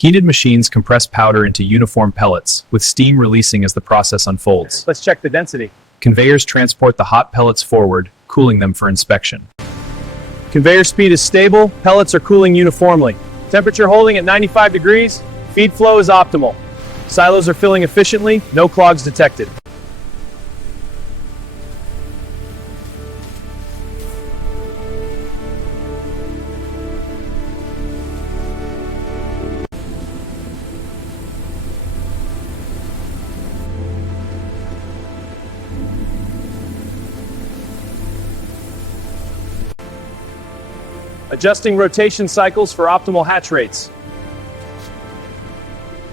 Heated machines compress powder into uniform pellets, with steam releasing as the process unfolds. Let's check the density. Conveyors transport the hot pellets forward, cooling them for inspection. Conveyor speed is stable, pellets are cooling uniformly. Temperature holding at 95 degrees, feed flow is optimal. Silos are filling efficiently, no clogs detected. Adjusting rotation cycles for optimal hatch rates.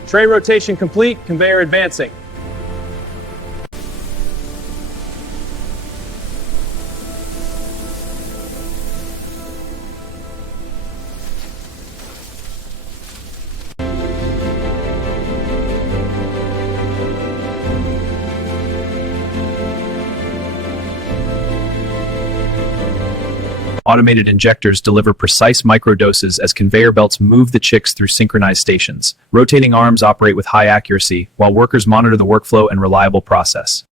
Tray rotation complete, conveyor advancing. Automated injectors deliver precise microdoses as conveyor belts move the chicks through synchronized stations. Rotating arms operate with high accuracy, while workers monitor the workflow and reliable process.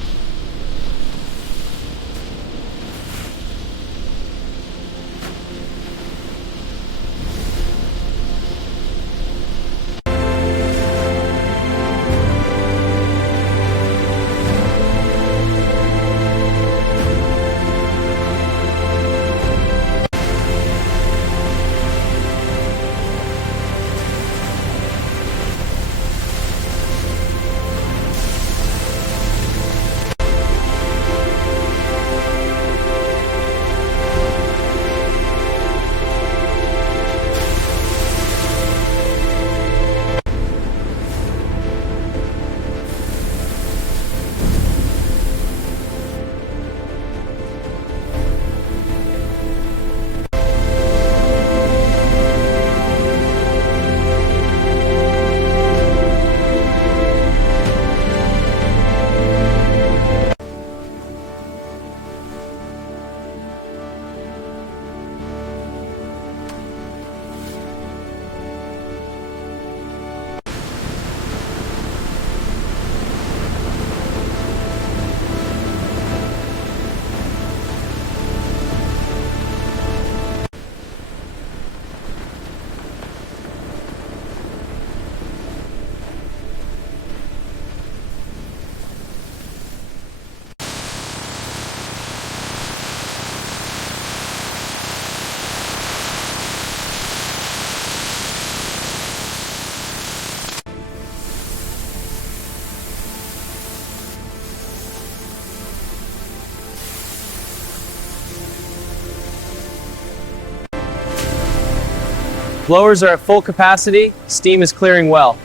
Blowers are at full capacity, steam is clearing well.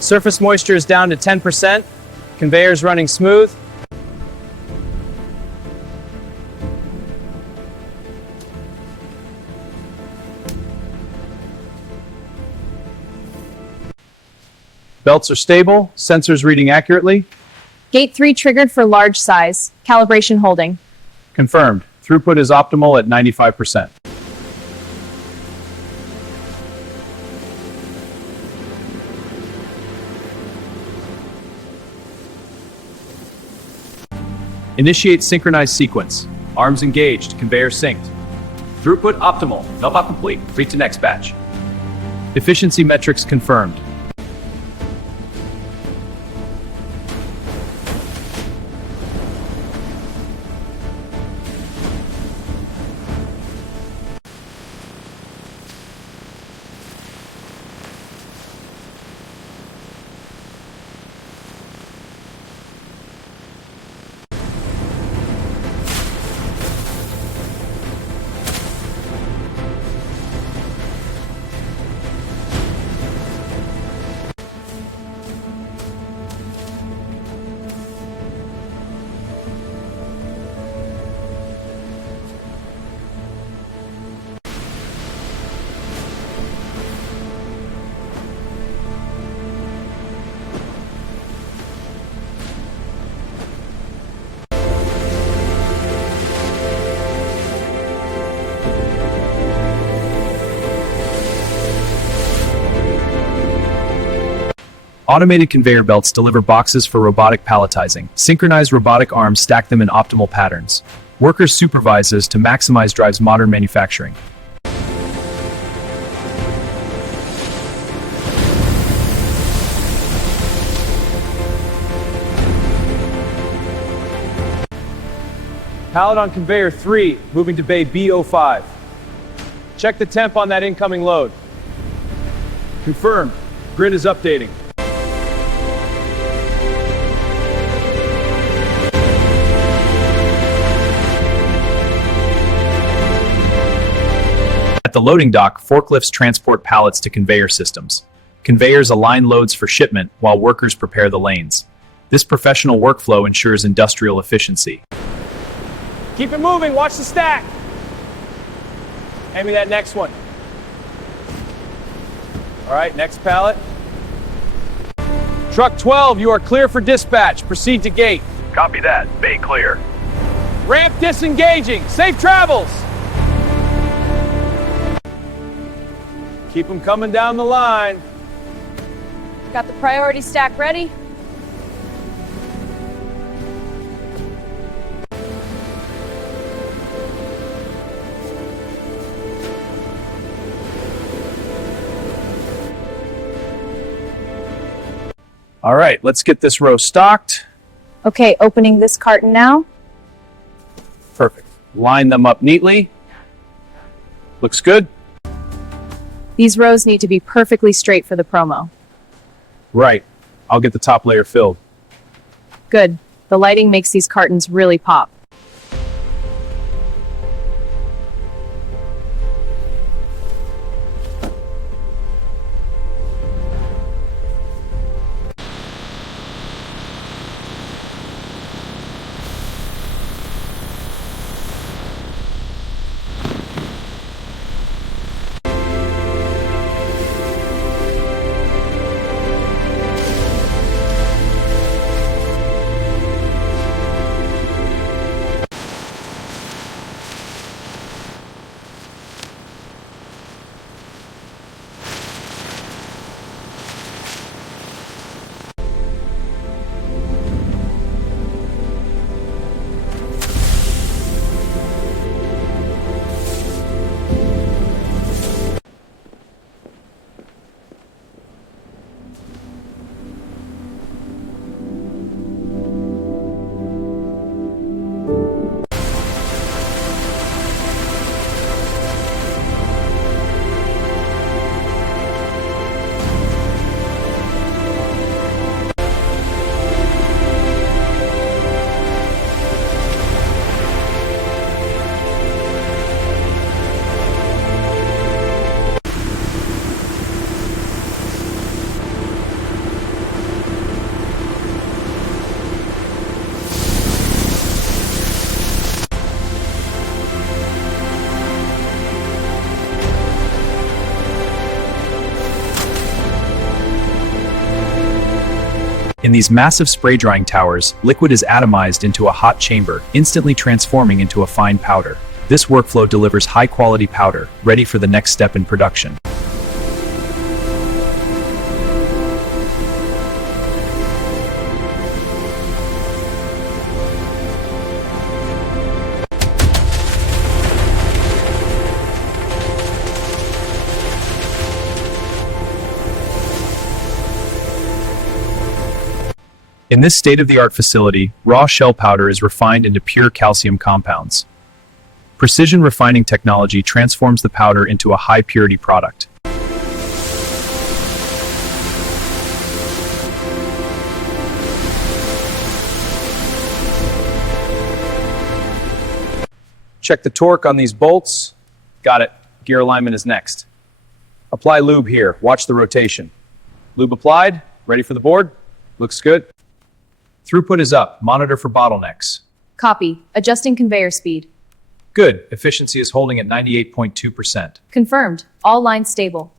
Surface moisture is down to 10%, conveyors running smooth. Belts are stable, sensors reading accurately. Gate 3 triggered for large size. Calibration holding. Confirmed. Throughput is optimal at 95%. Initiate synchronized sequence. Arms engaged, conveyor synced. Throughput optimal. Meltbot complete. Read to next batch. Efficiency metrics confirmed. Automated conveyor belts deliver boxes for robotic palletizing. Synchronized robotic arms stack them in optimal patterns. Workers supervise this to maximize drives modern manufacturing. Pallet on conveyor 3, moving to bay B05. Check the temp on that incoming load. Confirmed. Grid is updating. At the loading dock, forklifts transport pallets to conveyor systems. Conveyors align loads for shipment while workers prepare the lanes. This professional workflow ensures industrial efficiency. Keep it moving, watch the stack. Hand me that next one. All right, next pallet. Truck 12, you are clear for dispatch. Proceed to gate. Copy that. Bay clear. Ramp disengaging. Safe travels. Keep them coming down the line. Got the priority stack ready? All right, let's get this row stocked. Okay, opening this carton now. Perfect. Line them up neatly. Looks good. These rows need to be perfectly straight for the promo. Right. I'll get the top layer filled. Good. The lighting makes these cartons really pop. In these massive spray drying towers, liquid is atomized into a hot chamber, instantly transforming into a fine powder. This workflow delivers high-quality powder, ready for the next step in production. In this state-of-the-art facility, raw shell powder is refined into pure calcium compounds. Precision refining technology transforms the powder into a high-purity product. Check the torque on these bolts. Got it. Gear alignment is next. Apply lube here. Watch the rotation. Lube applied. Ready for the board? Looks good. Throughput is up. Monitor for bottlenecks. Copy. Adjusting conveyor speed. Good. Efficiency is holding at 98.2%. Confirmed. All lines stable.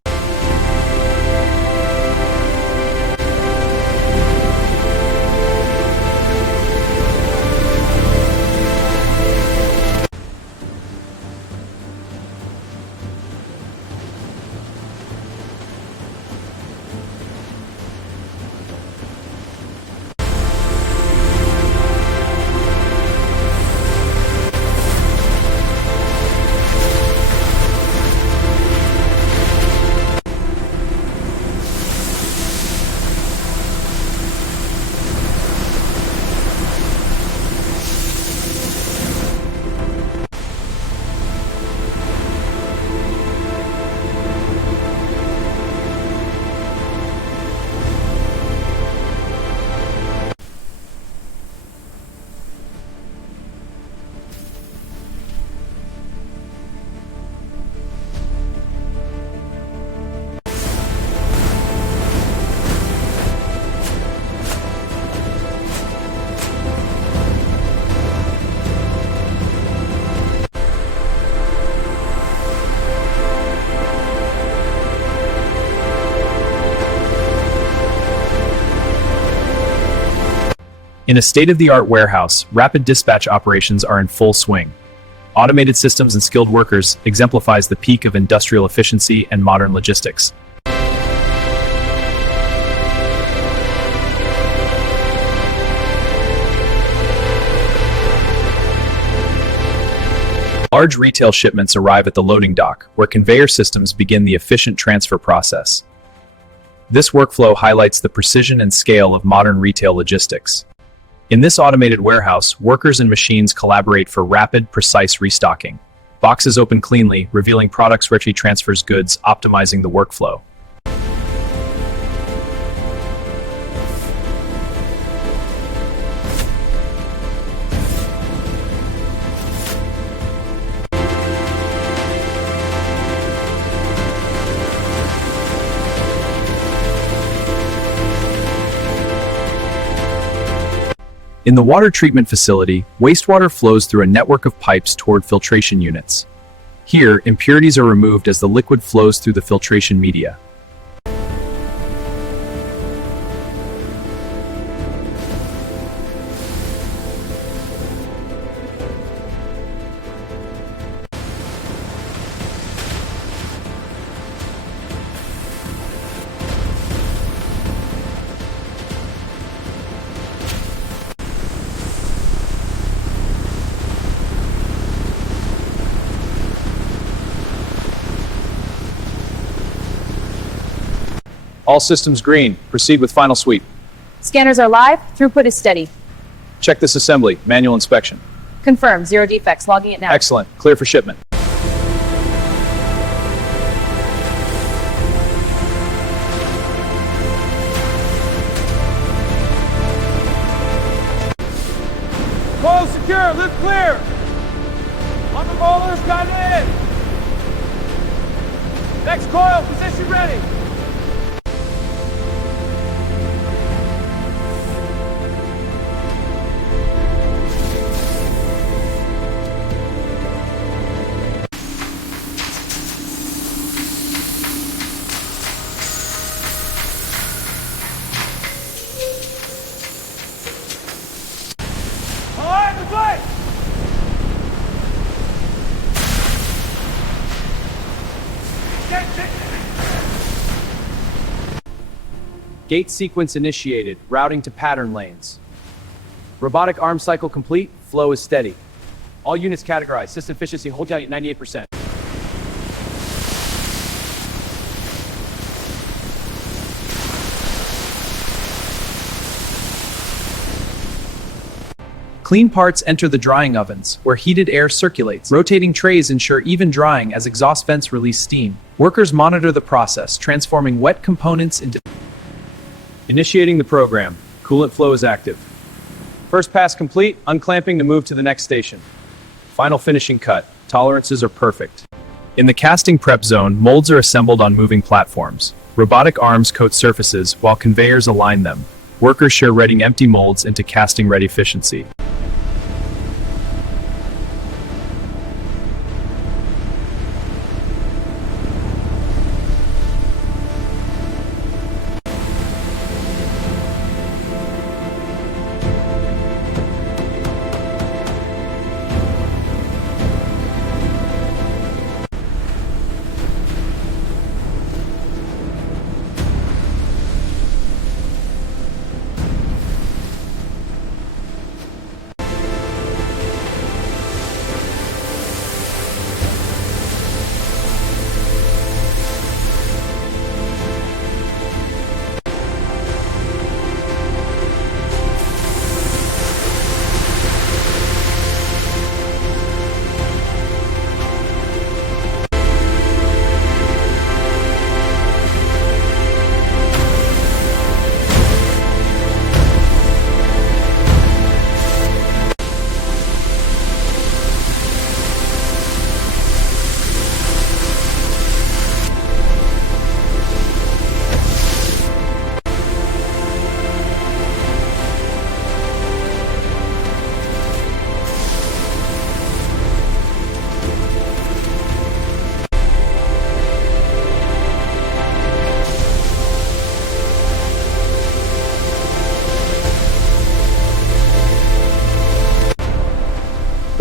In a state-of-the-art warehouse, rapid dispatch operations are in full swing. Automated systems and skilled workers exemplifies the peak of industrial efficiency and modern logistics. Large retail shipments arrive at the loading dock, where conveyor systems begin the efficient transfer process. This workflow highlights the precision and scale of modern retail logistics. In this automated warehouse, workers and machines collaborate for rapid, precise restocking. Boxes open cleanly, revealing products ready transfers goods, optimizing the workflow. In the water treatment facility, wastewater flows through a network of pipes toward filtration units. Here, impurities are removed as the liquid flows through the filtration media. All systems green. Proceed with final sweep. Scanners are live. Throughput is steady. Check this assembly. Manual inspection. Confirm. Zero defects. Logging it now. Excellent. Clear for shipment. Coil secure. Lift clear. On the rollers, got in. Next coil. Position ready. Gate sequence initiated. Routing to pattern lanes. Robotic arm cycle complete. Flow is steady. All units categorized. System efficiency hold down at 98%. Clean parts enter the drying ovens, where heated air circulates. Rotating trays ensure even drying as exhaust vents release steam. Workers monitor the process, transforming wet components into... Initiating the program. Coolant flow is active. First pass complete. Unclamping to move to the next station. Final finishing cut. Tolerances are perfect. In the casting prep zone, molds are assembled on moving platforms. Robotic arms coat surfaces, while conveyors align them. Workers share readying empty molds into casting-ready efficiency.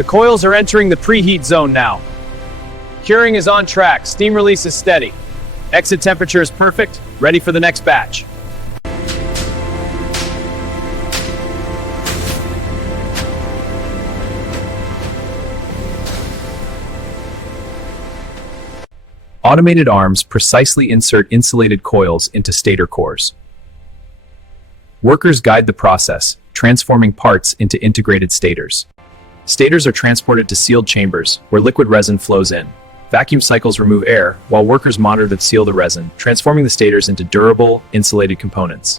coils are entering the preheat zone now. Curing is on track. Steam release is steady. Exit temperature is perfect. Ready for the next batch. Automated arms precisely insert insulated coils into stator cores. Workers guide the process, transforming parts into integrated stators. Stators are transported to sealed chambers, where liquid resin flows in. Vacuum cycles remove air, while workers monitor and seal the resin, transforming the stators into durable, insulated components.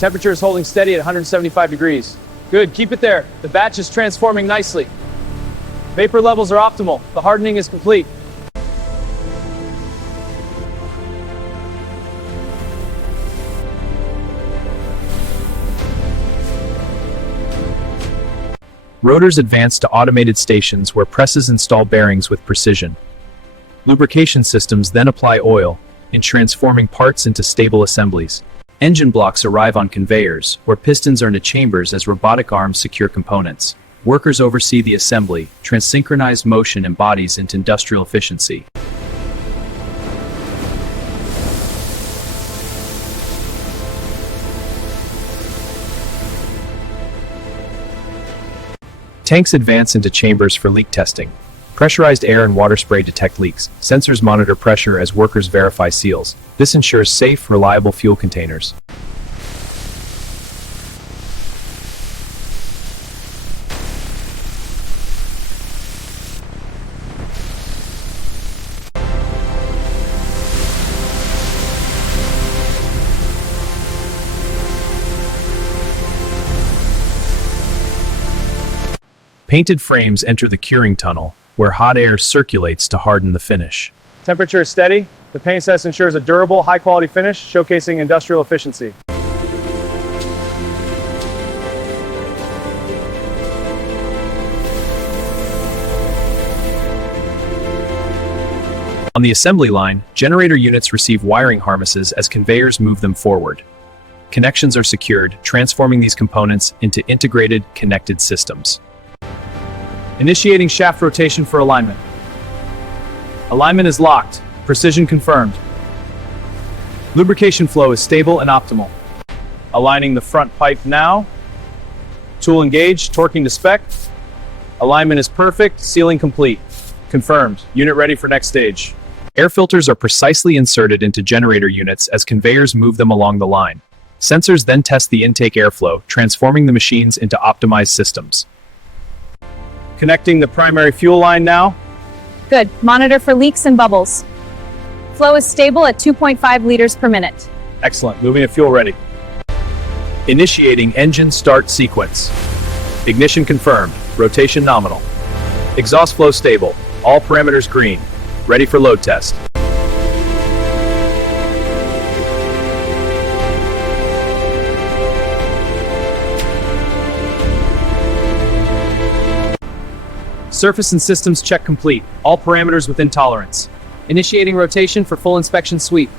Temperature is holding steady at 175 degrees. Good, keep it there. The batch is transforming nicely. Vapor levels are optimal. The hardening is complete. Rotors advance to automated stations where presses install bearings with precision. Lubrication systems then apply oil, in transforming parts into stable assemblies. Engine blocks arrive on conveyors, where pistons are into chambers as robotic arms secure components. Workers oversee the assembly. Transsynchronized motion embodies into industrial efficiency. Tanks advance into chambers for leak testing. Pressurized air and water spray detect leaks. Sensors monitor pressure as workers verify seals. This ensures safe, reliable fuel containers. Painted frames enter the curing tunnel, where hot air circulates to harden the finish. Temperature is steady. The paint test ensures a durable, high-quality finish, showcasing industrial efficiency. On the assembly line, generator units receive wiring harnesses as conveyors move them forward. Connections are secured, transforming these components into integrated, connected systems. Initiating shaft rotation for alignment. Alignment is locked. Precision confirmed. Lubrication flow is stable and optimal. Aligning the front pipe now. Tool engaged, torquing to spec. Alignment is perfect, sealing complete. Confirmed. Unit ready for next stage. Air filters are precisely inserted into generator units as conveyors move them along the line. Sensors then test the intake airflow, transforming the machines into optimized systems. Connecting the primary fuel line now. Good. Monitor for leaks and bubbles. Flow is stable at 2.5 liters per minute. Excellent. Moving to fuel ready. Initiating engine start sequence. Ignition confirmed. Rotation nominal. Exhaust flow stable. All parameters green. Ready for load test. Surface and systems check complete. All parameters within tolerance. Initiating rotation for full inspection sweep.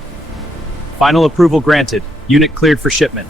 Final approval granted. Unit cleared for shipment.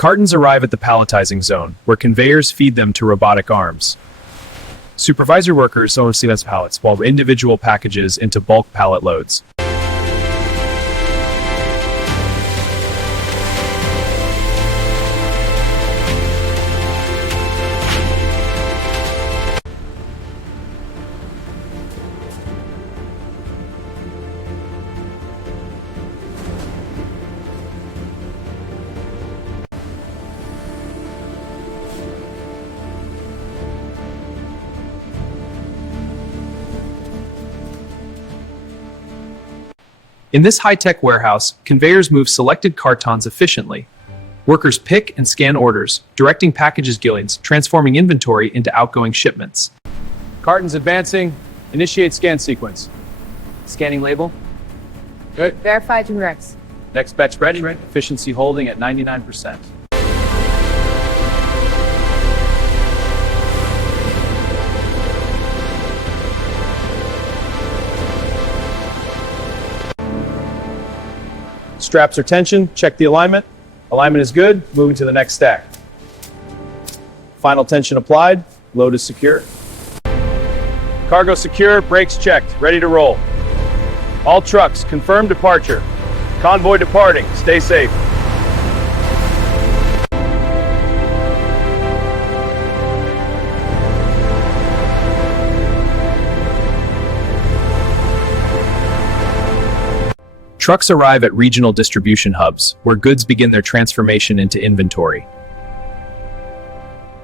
Cartons arrive at the palletizing zone, where conveyors feed them to robotic arms. Supervisor workers oversee those pallets, while individual packages into bulk pallet loads. In this high-tech warehouse, conveyors move selected cartons efficiently. Workers pick and scan orders, directing packages guilds, transforming inventory into outgoing shipments. Cartons advancing. Initiate scan sequence. Scanning label. Good. Verify to Rex. Next batch ready. Efficiency holding at 99%. Straps are tension. Check the alignment. Alignment is good. Moving to the next stack. Final tension applied. Load is secure. Cargo secure. Brakes checked. Ready to roll. All trucks, confirm departure. Convoy departing. Stay safe. Trucks arrive at regional distribution hubs, where goods begin their transformation into inventory.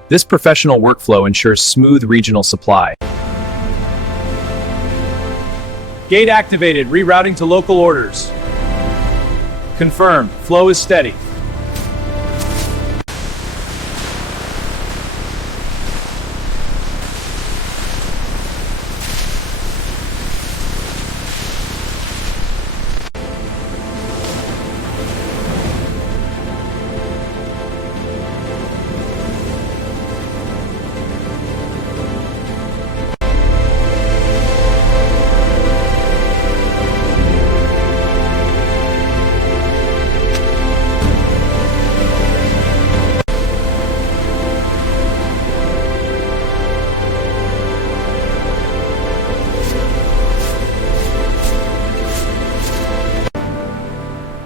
This professional workflow ensures smooth regional supply. Gate activated. Rerouting to local orders. Confirmed. Flow is steady.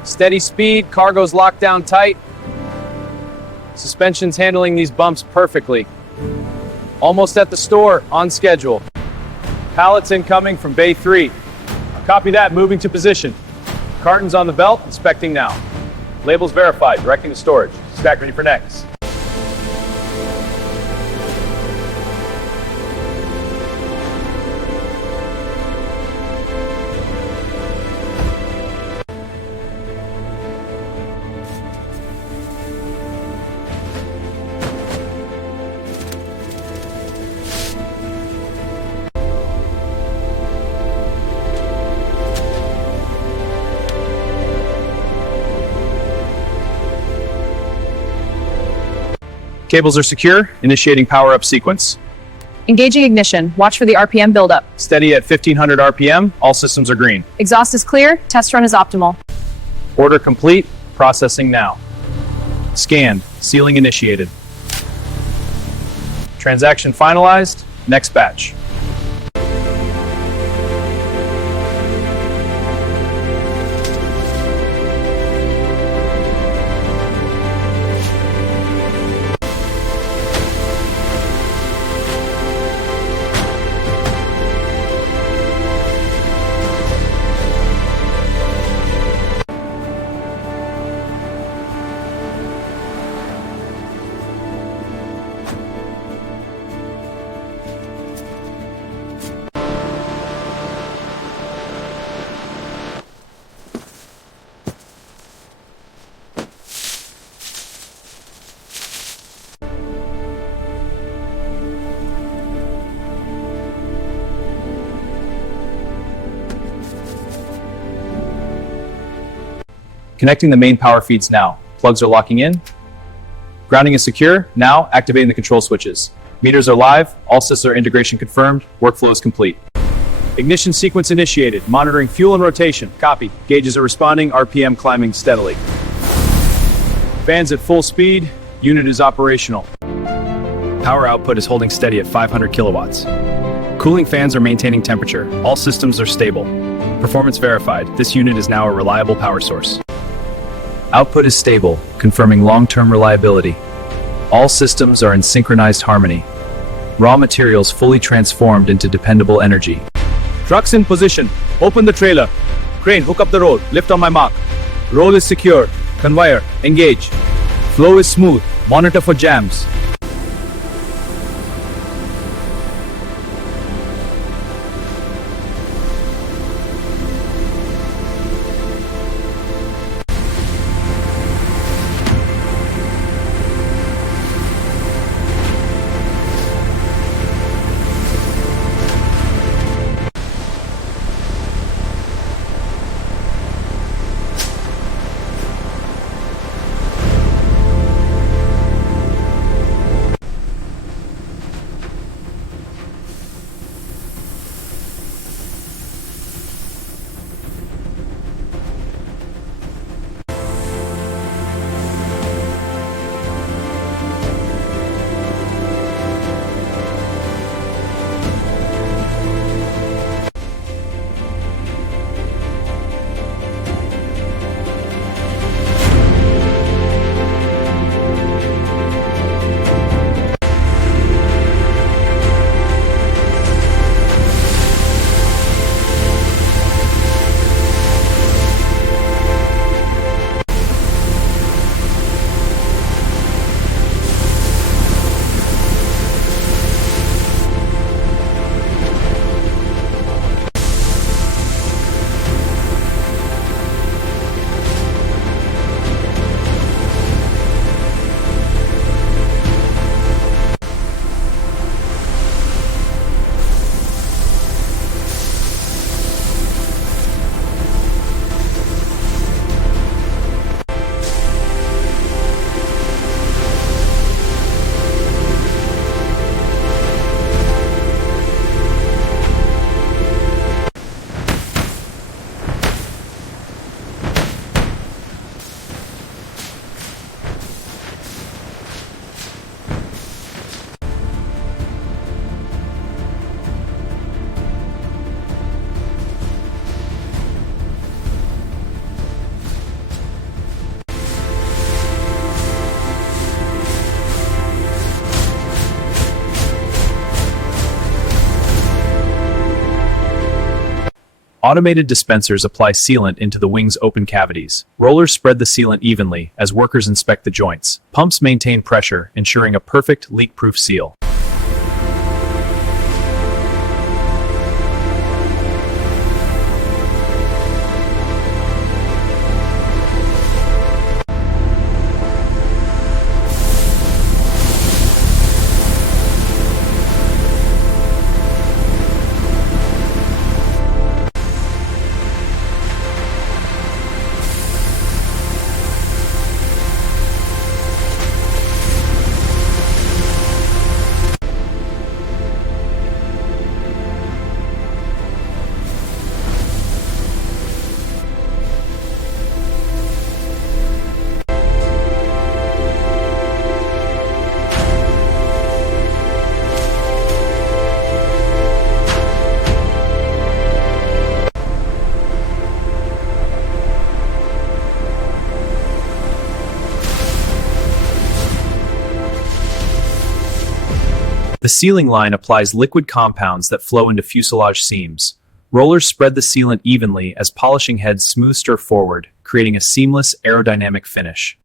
Steady speed, cargo's locked down tight. Suspension's handling these bumps perfectly. Almost at the store, on schedule. Pallets incoming from Bay 3. Copy that, moving to position. Cartons on the belt, inspecting now. Labels verified, directing to storage. Stack ready for next. Cables are secure, initiating power-up sequence. Engaging ignition. Watch for the RPM buildup. Steady at 1500 RPM, all systems are green. Exhaust is clear. Test run is optimal. Order complete, processing now. Scanned, sealing initiated. Transaction finalized, next batch. Connecting the main power feeds now. Plugs are locking in. Grounding is secure. Now activating the control switches. Meters are live. All systems integration confirmed. Workflow is complete. Ignition sequence initiated. Monitoring fuel and rotation. Copy. Gauges are responding. RPM climbing steadily. Fans at full speed. Unit is operational. Power output is holding steady at 500 kilowatts. Cooling fans are maintaining temperature. All systems are stable. Performance verified. This unit is now a reliable power source. Output is stable, confirming long-term reliability. All systems are in synchronized harmony. Raw materials fully transformed into dependable energy. Trucks in position. Open the trailer. Crane, hook up the roll. Lift on my mark. Roll is secure. Conveyor, engage. Flow is smooth. Monitor for jams. Automated dispensers apply sealant into the wing's open cavities. Rollers spread the sealant evenly as workers inspect the joints. Pumps maintain pressure, ensuring a perfect, leak-proof seal. The sealing line applies liquid compounds that flow into fuselage seams. Rollers spread the sealant evenly as polishing heads smooth stir forward, creating a seamless, aerodynamic finish.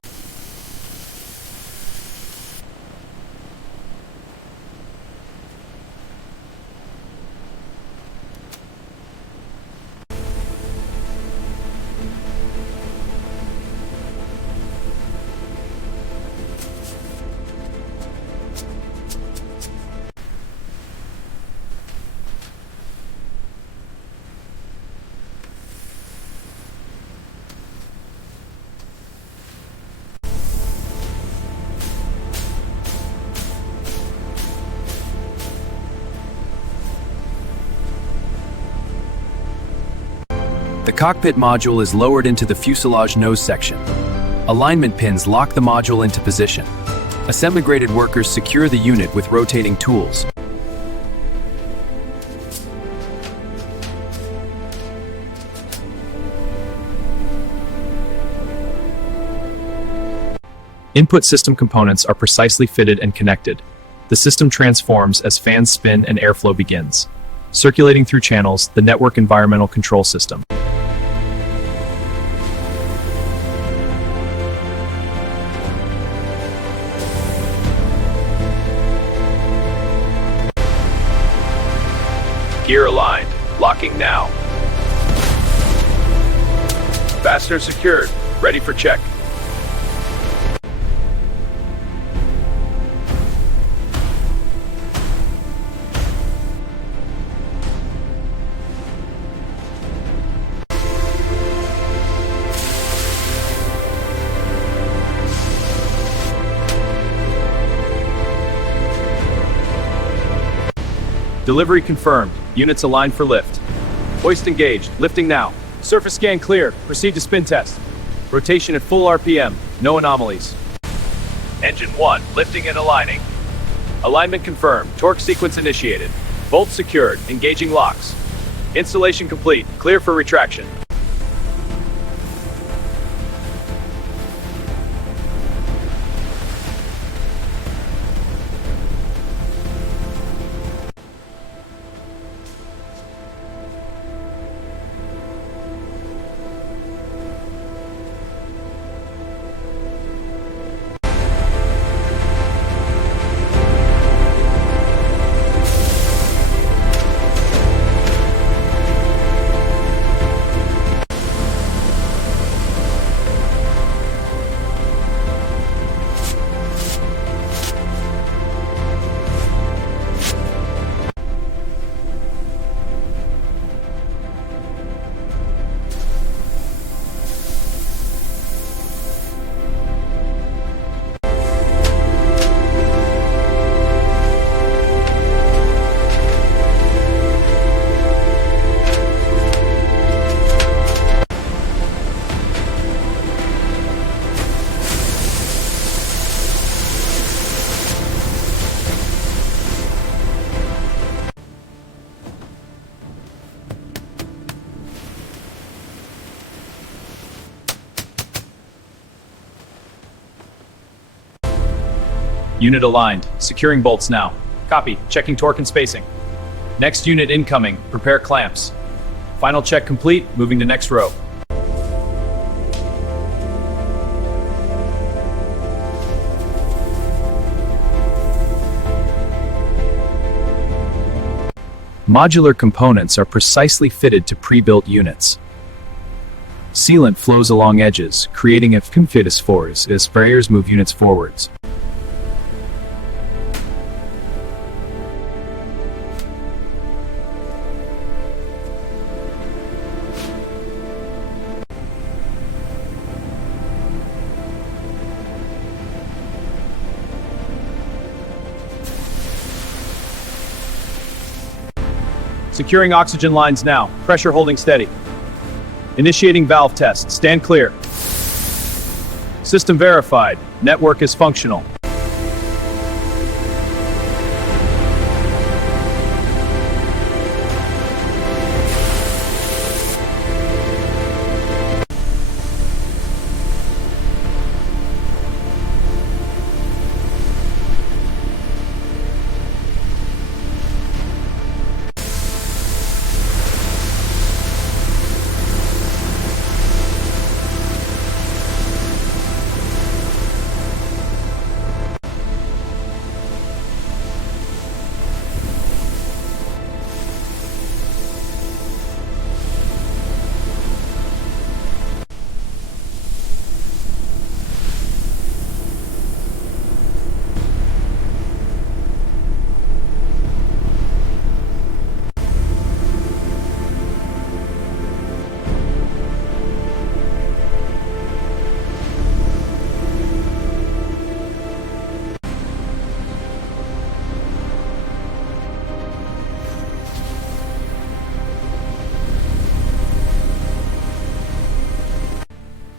The cockpit module is lowered into the fuselage nose section. Alignment pins lock the module into position. Assembly-graded workers secure the unit with rotating tools. Input system components are precisely fitted and connected. The system transforms as fans spin and airflow begins. Circulating through channels, the network environmental control system. Gear aligned. Locking now. Fastener secured. Ready for check. Delivery confirmed. Units aligned for lift. Hoist engaged. Lifting now. Surface scan clear. Proceed to spin test. Rotation at full RPM. No anomalies. Engine 1. Lifting and aligning. Alignment confirmed. Torque sequence initiated. Bolts secured. Engaging locks. Installation complete. Clear for retraction. Unit aligned. Securing bolts now. Copy. Checking torque and spacing. Next unit incoming. Prepare clamps. Final check complete. Moving to next row. Modular components are precisely fitted to pre-built units. Sealant flows along edges, creating a confidus force as sprayers move units forwards. Securing oxygen lines now. Pressure holding steady. Initiating valve test. Stand clear. System verified. Network is functional.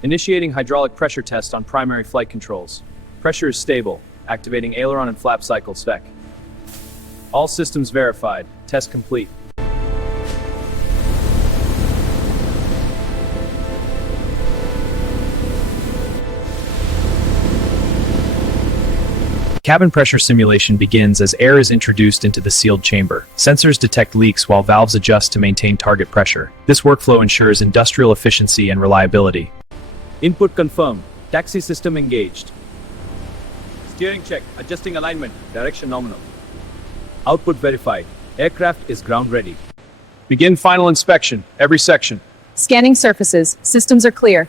Initiating hydraulic pressure test on primary flight controls. Pressure is stable. Activating aileron and flap cycle spec. All systems verified. Test complete. Cabin pressure simulation begins as air is introduced into the sealed chamber. Sensors detect leaks while valves adjust to maintain target pressure. This workflow ensures industrial efficiency and reliability. Input confirmed. Taxi system engaged. Steering check. Adjusting alignment. Direction nominal. Output verified. Aircraft is ground ready. Begin final inspection. Every section. Scanning surfaces. Systems are clear.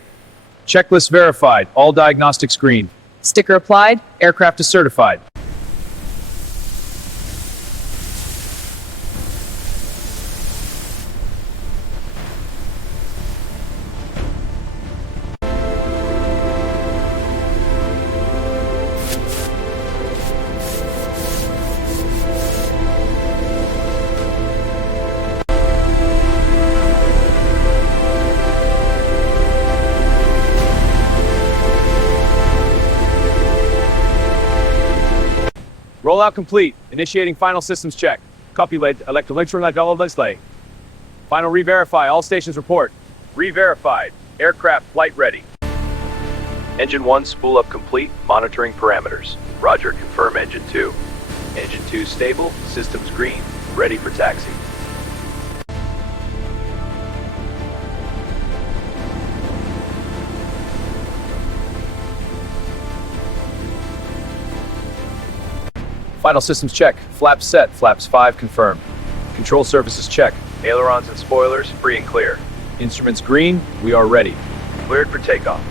Checklist verified. All diagnostics green. Sticker applied. Aircraft is certified. Rollout complete. Initiating final systems check. Copy lead. Electrolyte display. Final re-verify. All stations report. Re-verified. Aircraft flight ready. Engine 1 spool up complete. Monitoring parameters. Roger, confirm engine 2. Engine 2 stable. Systems green. Ready for taxi. Final systems check. Flaps set. Flaps 5 confirmed. Control surfaces check. Ailerons and spoilers free and clear. Instruments green. We are ready. Cleared for takeoff.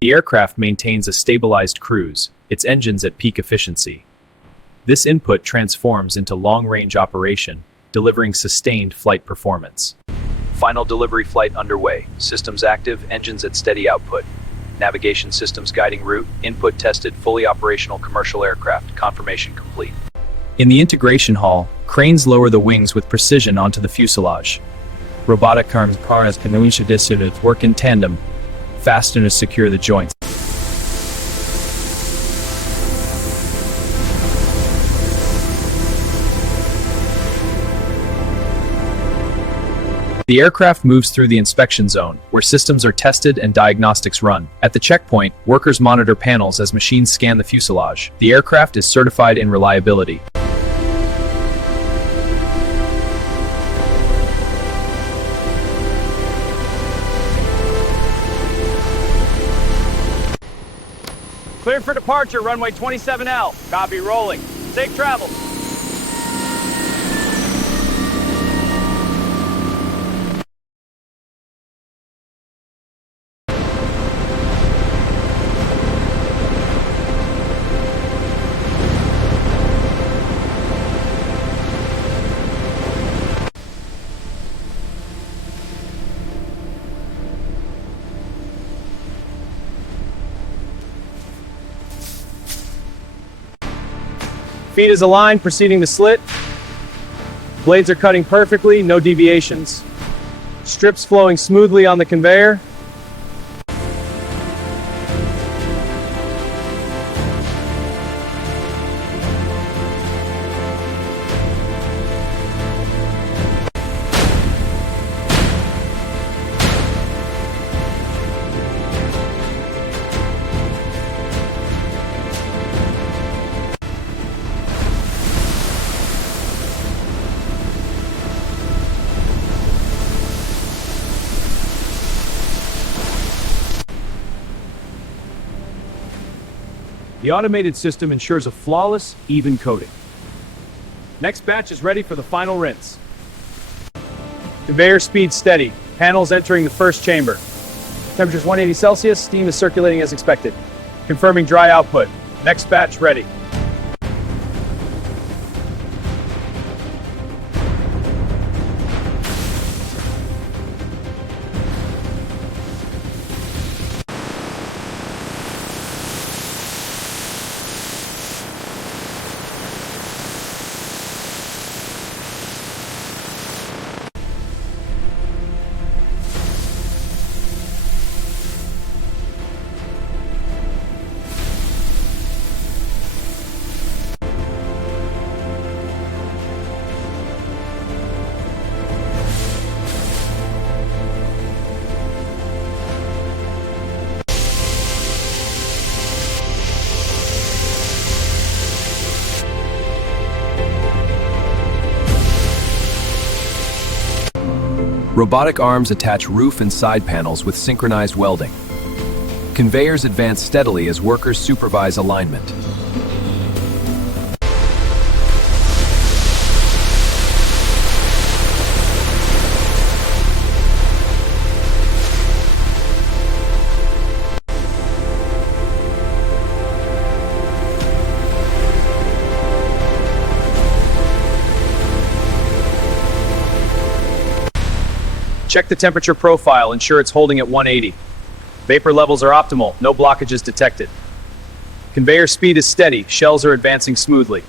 The aircraft maintains a stabilized cruise, its engines at peak efficiency. This input transforms into long-range operation, delivering sustained flight performance. Final delivery flight underway. Systems active, engines at steady output. Navigation systems guiding route. Input tested, fully operational commercial aircraft. Confirmation complete. In the integration hall, cranes lower the wings with precision onto the fuselage. Robotic arms work in tandem, fasten to secure the joints. The aircraft moves through the inspection zone, where systems are tested and diagnostics run. At the checkpoint, workers monitor panels as machines scan the fuselage. The aircraft is certified in reliability. Cleared for departure, runway 27L. Copy, rolling. Safe travels. Feet is aligned, proceeding to slit. Blades are cutting perfectly, no deviations. Strips flowing smoothly on the conveyor. The automated system ensures a flawless, even coating. Next batch is ready for the final rinse. Conveyor speed steady. Panels entering the first chamber. Temperature's 180 Celsius. Steam is circulating as expected. Confirming dry output. Next batch ready. Robotic arms attach roof and side panels with synchronized welding. Conveyors advance steadily as workers supervise alignment. Check the temperature profile, ensure it's holding at 180. Vapor levels are optimal, no blockages detected. Conveyor speed is steady, shells are advancing smoothly.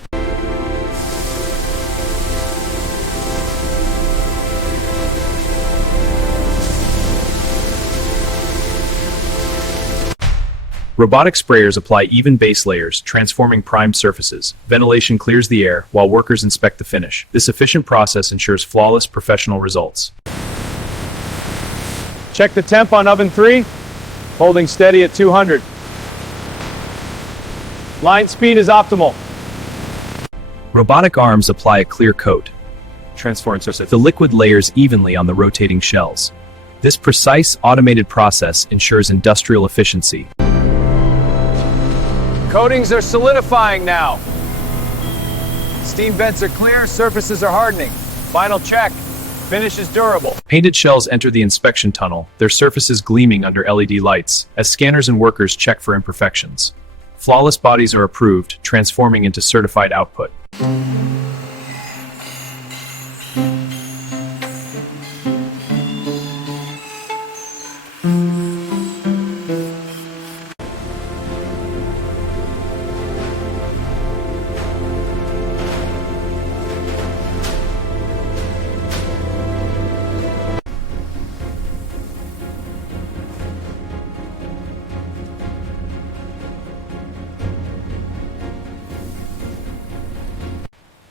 Robotic sprayers apply even base layers, transforming primed surfaces. Ventilation clears the air, while workers inspect the finish. This efficient process ensures flawless professional results. Check the temp on oven 3, holding steady at 200. Line speed is optimal. Robotic arms apply a clear coat. The liquid layers evenly on the rotating shells. This precise, automated process ensures industrial efficiency. Coatings are solidifying now. Steam vents are clear, surfaces are hardening. Final check. Finish is durable. Painted shells enter the inspection tunnel, their surfaces gleaming under LED lights, as scanners and workers check for imperfections. Flawless bodies are approved, transforming into certified output.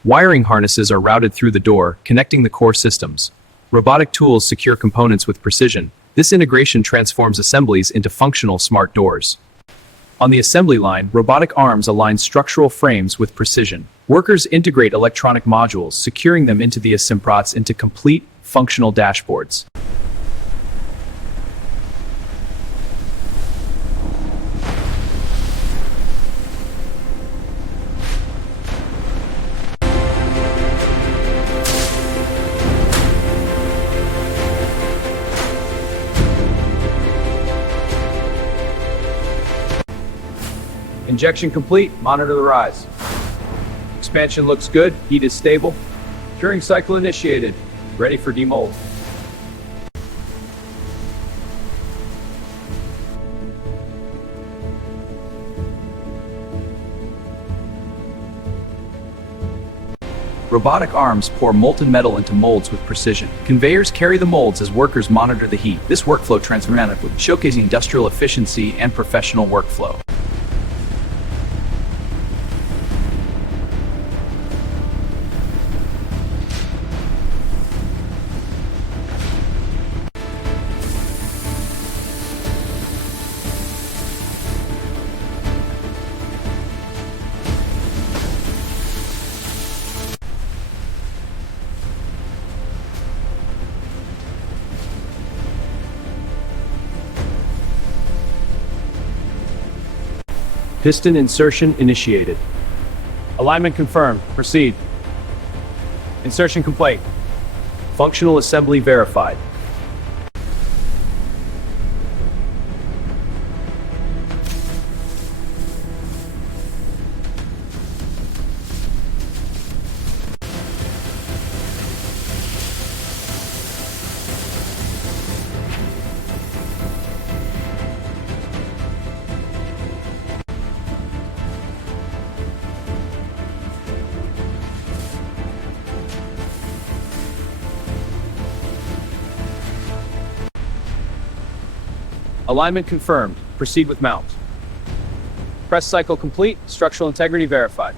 Wiring harnesses are routed through the door, connecting the core systems. Robotic tools secure components with precision. This integration transforms assemblies into functional smart doors. On the assembly line, robotic arms align structural frames with precision. Workers integrate electronic modules, securing them into the assemblats into complete, functional dashboards. Injection complete, monitor the rise. Expansion looks good, heat is stable. Curing cycle initiated, ready for demold. Robotic arms pour molten metal into molds with precision. Conveyors carry the molds as workers monitor the heat. This workflow transforms, showcasing industrial efficiency and professional workflow. Piston insertion initiated. Alignment confirmed. Proceed. Insertion complete. Functional assembly verified. Alignment confirmed. Proceed with mount. Press cycle complete. Structural integrity verified.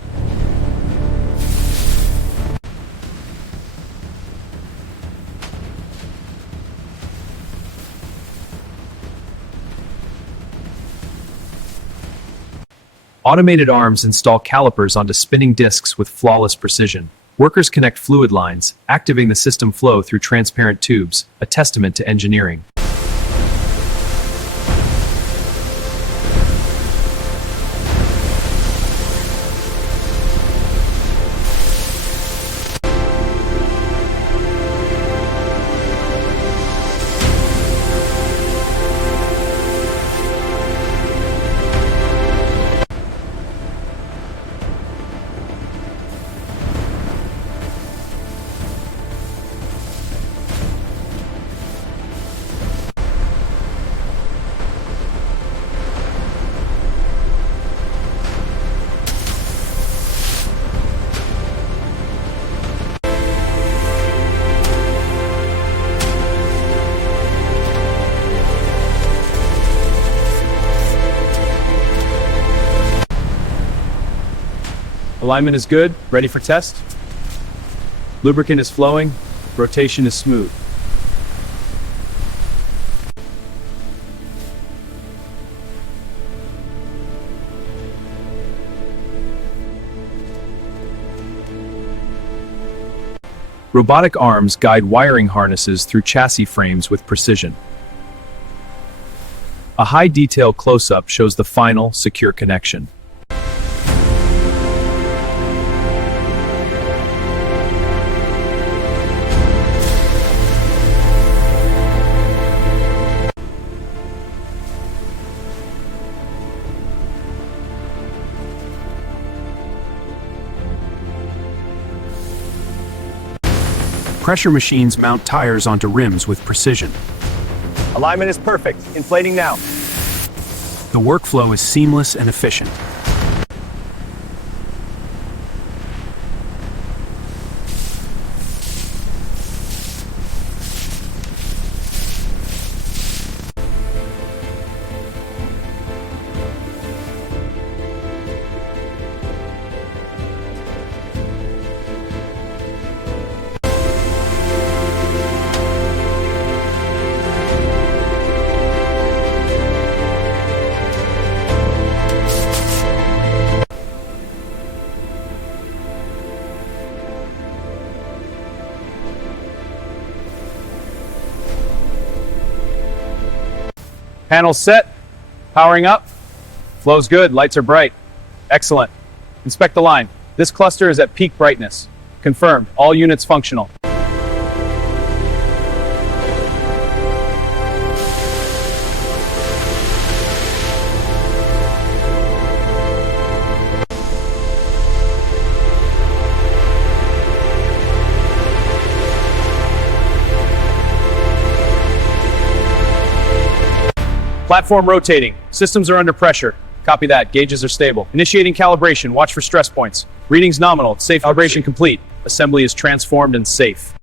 Automated arms install calipers onto spinning discs with flawless precision. Workers connect fluid lines, activating the system flow through transparent tubes, a testament to engineering. Alignment is good. Ready for test. Lubricant is flowing. Rotation is smooth. Robotic arms guide wiring harnesses through chassis frames with precision. A high-detail close-up shows the final, secure connection. Pressure machines mount tires onto rims with precision. Alignment is perfect. Inflating now. The workflow is seamless and efficient. Panel set. Powering up. Flow's good. Lights are bright. Excellent. Inspect the line. This cluster is at peak brightness. Confirmed. All units functional. Platform rotating. Systems are under pressure. Copy that. Gauges are stable. Initiating calibration. Watch for stress points. Readings nominal. Safe calibration complete. Assembly is transformed and safe.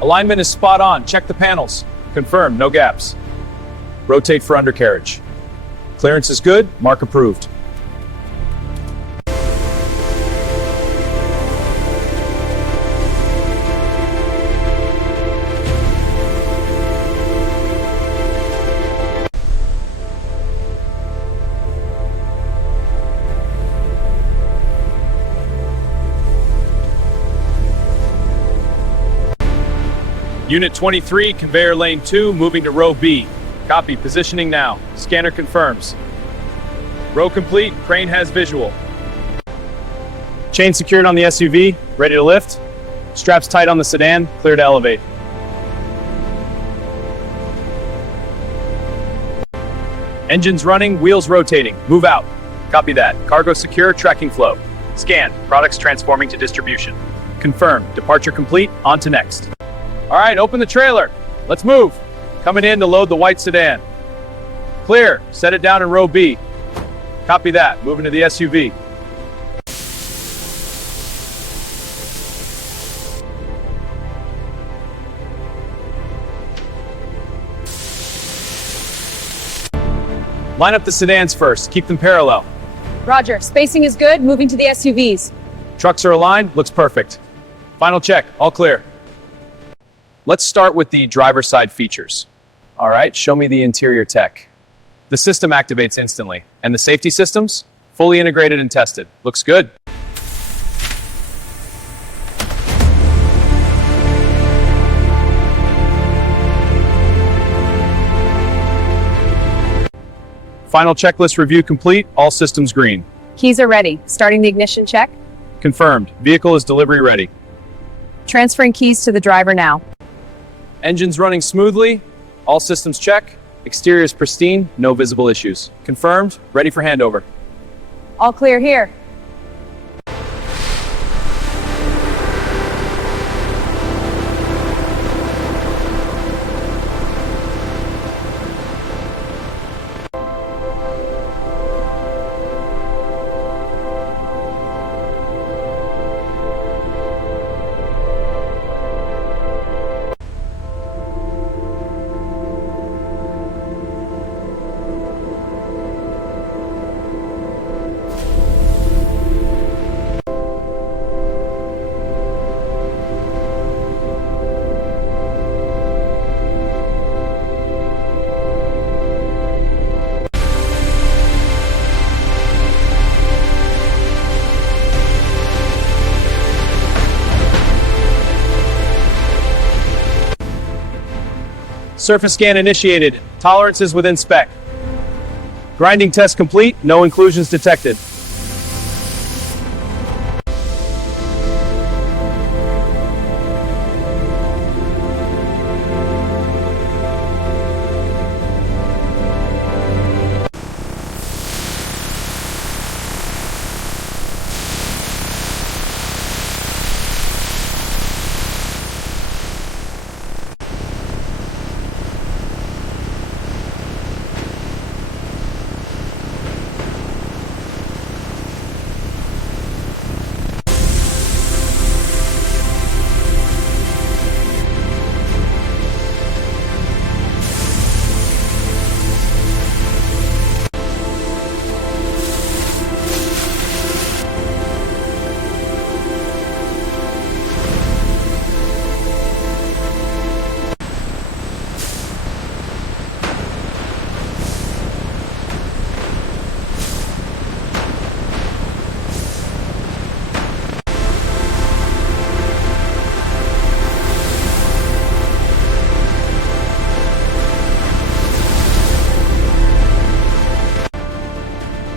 Alignment is spot on. Check the panels. Confirmed. No gaps. Rotate for undercarriage. Clearance is good. Mark approved. Unit 23, conveyor lane 2, moving to row B. Copy, positioning now. Scanner confirms. Row complete, crane has visual. Chain secured on the SUV, ready to lift. Straps tight on the sedan, clear to elevate. Engines running, wheels rotating. Move out. Copy that. Cargo secure, tracking flow. Scan. Products transforming to distribution. Confirmed. Departure complete. On to next. All right, open the trailer. Let's move. Coming in to load the white sedan. Clear. Set it down in row B. Copy that. Moving to the SUV. Line up the sedans first. Keep them parallel. Roger. Spacing is good. Moving to the SUVs. Trucks are aligned. Looks perfect. Final check. All clear. Let's start with the driver's side features. All right, show me the interior tech. The system activates instantly. And the safety systems? Fully integrated and tested. Looks good. Final checklist review complete. All systems green. Keys are ready. Starting the ignition check. Confirmed. Vehicle is delivery ready. Transferring keys to the driver now. Engines running smoothly. All systems check. Exterior is pristine. No visible issues. Confirmed. Ready for handover. All clear here. Surface scan initiated. Tolerances within spec. Grinding test complete. No inclusions detected.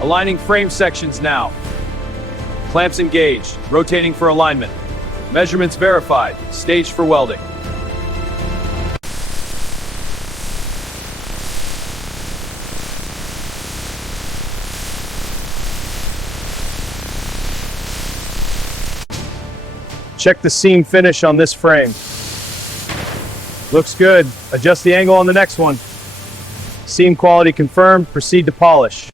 Aligning frame sections now. Clamps engaged. Rotating for alignment. Measurements verified. Staged for welding. Check the seam finish on this frame. Looks good. Adjust the angle on the next one. Seam quality confirmed. Proceed to polish.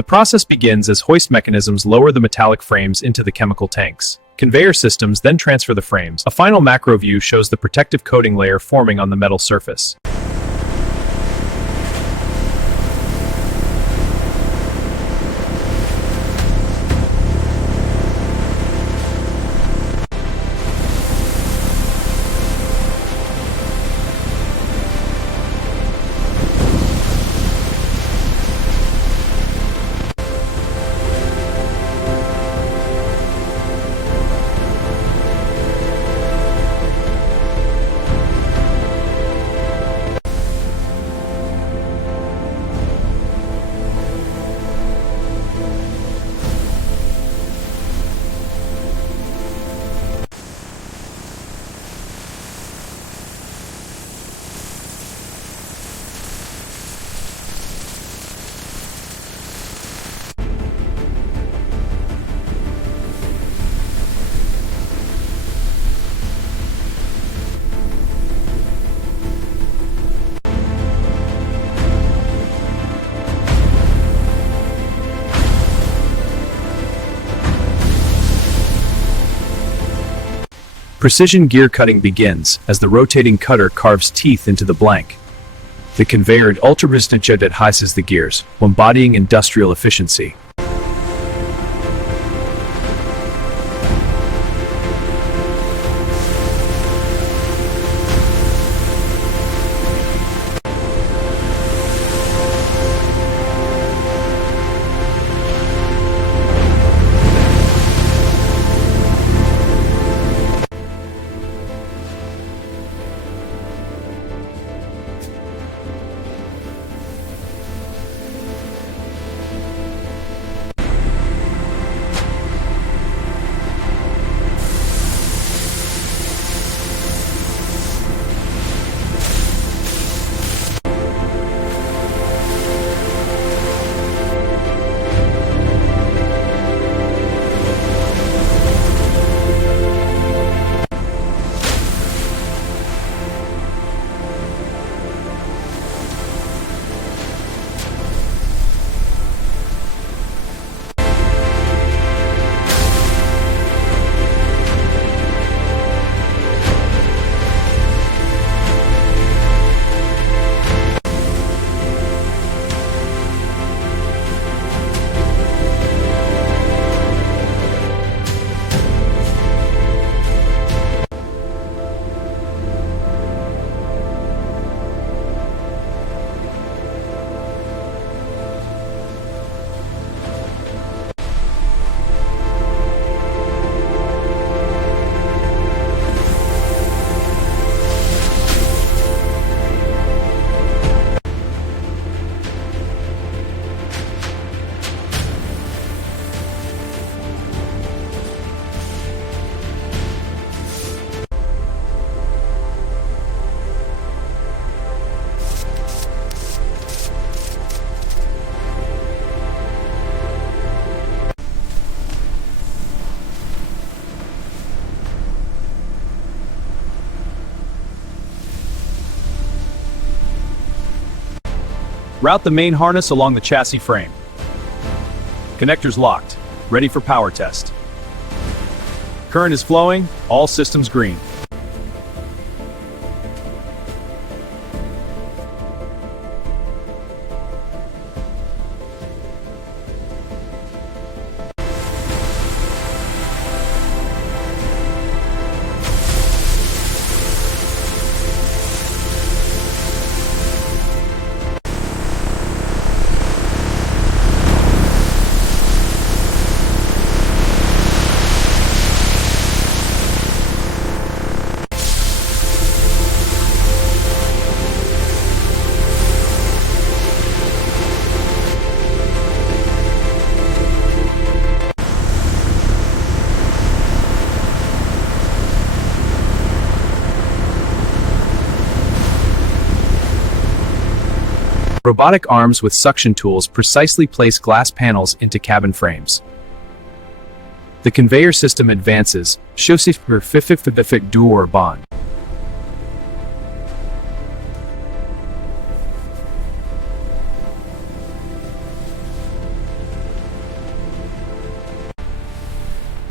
The process begins as hoist mechanisms lower the metallic frames into the chemical tanks. Conveyor systems then transfer the frames. A final macro view shows the protective coating layer forming on the metal surface. Precision gear cutting begins as the rotating cutter carves teeth into the blank. The conveyor ultraprecision heises the gears, embodying industrial efficiency. Route the main harness along the chassis frame. Connectors locked, ready for power test. Current is flowing, all systems green. Robotic arms with suction tools precisely place glass panels into cabin frames. The conveyor system advances, chaussée door bond.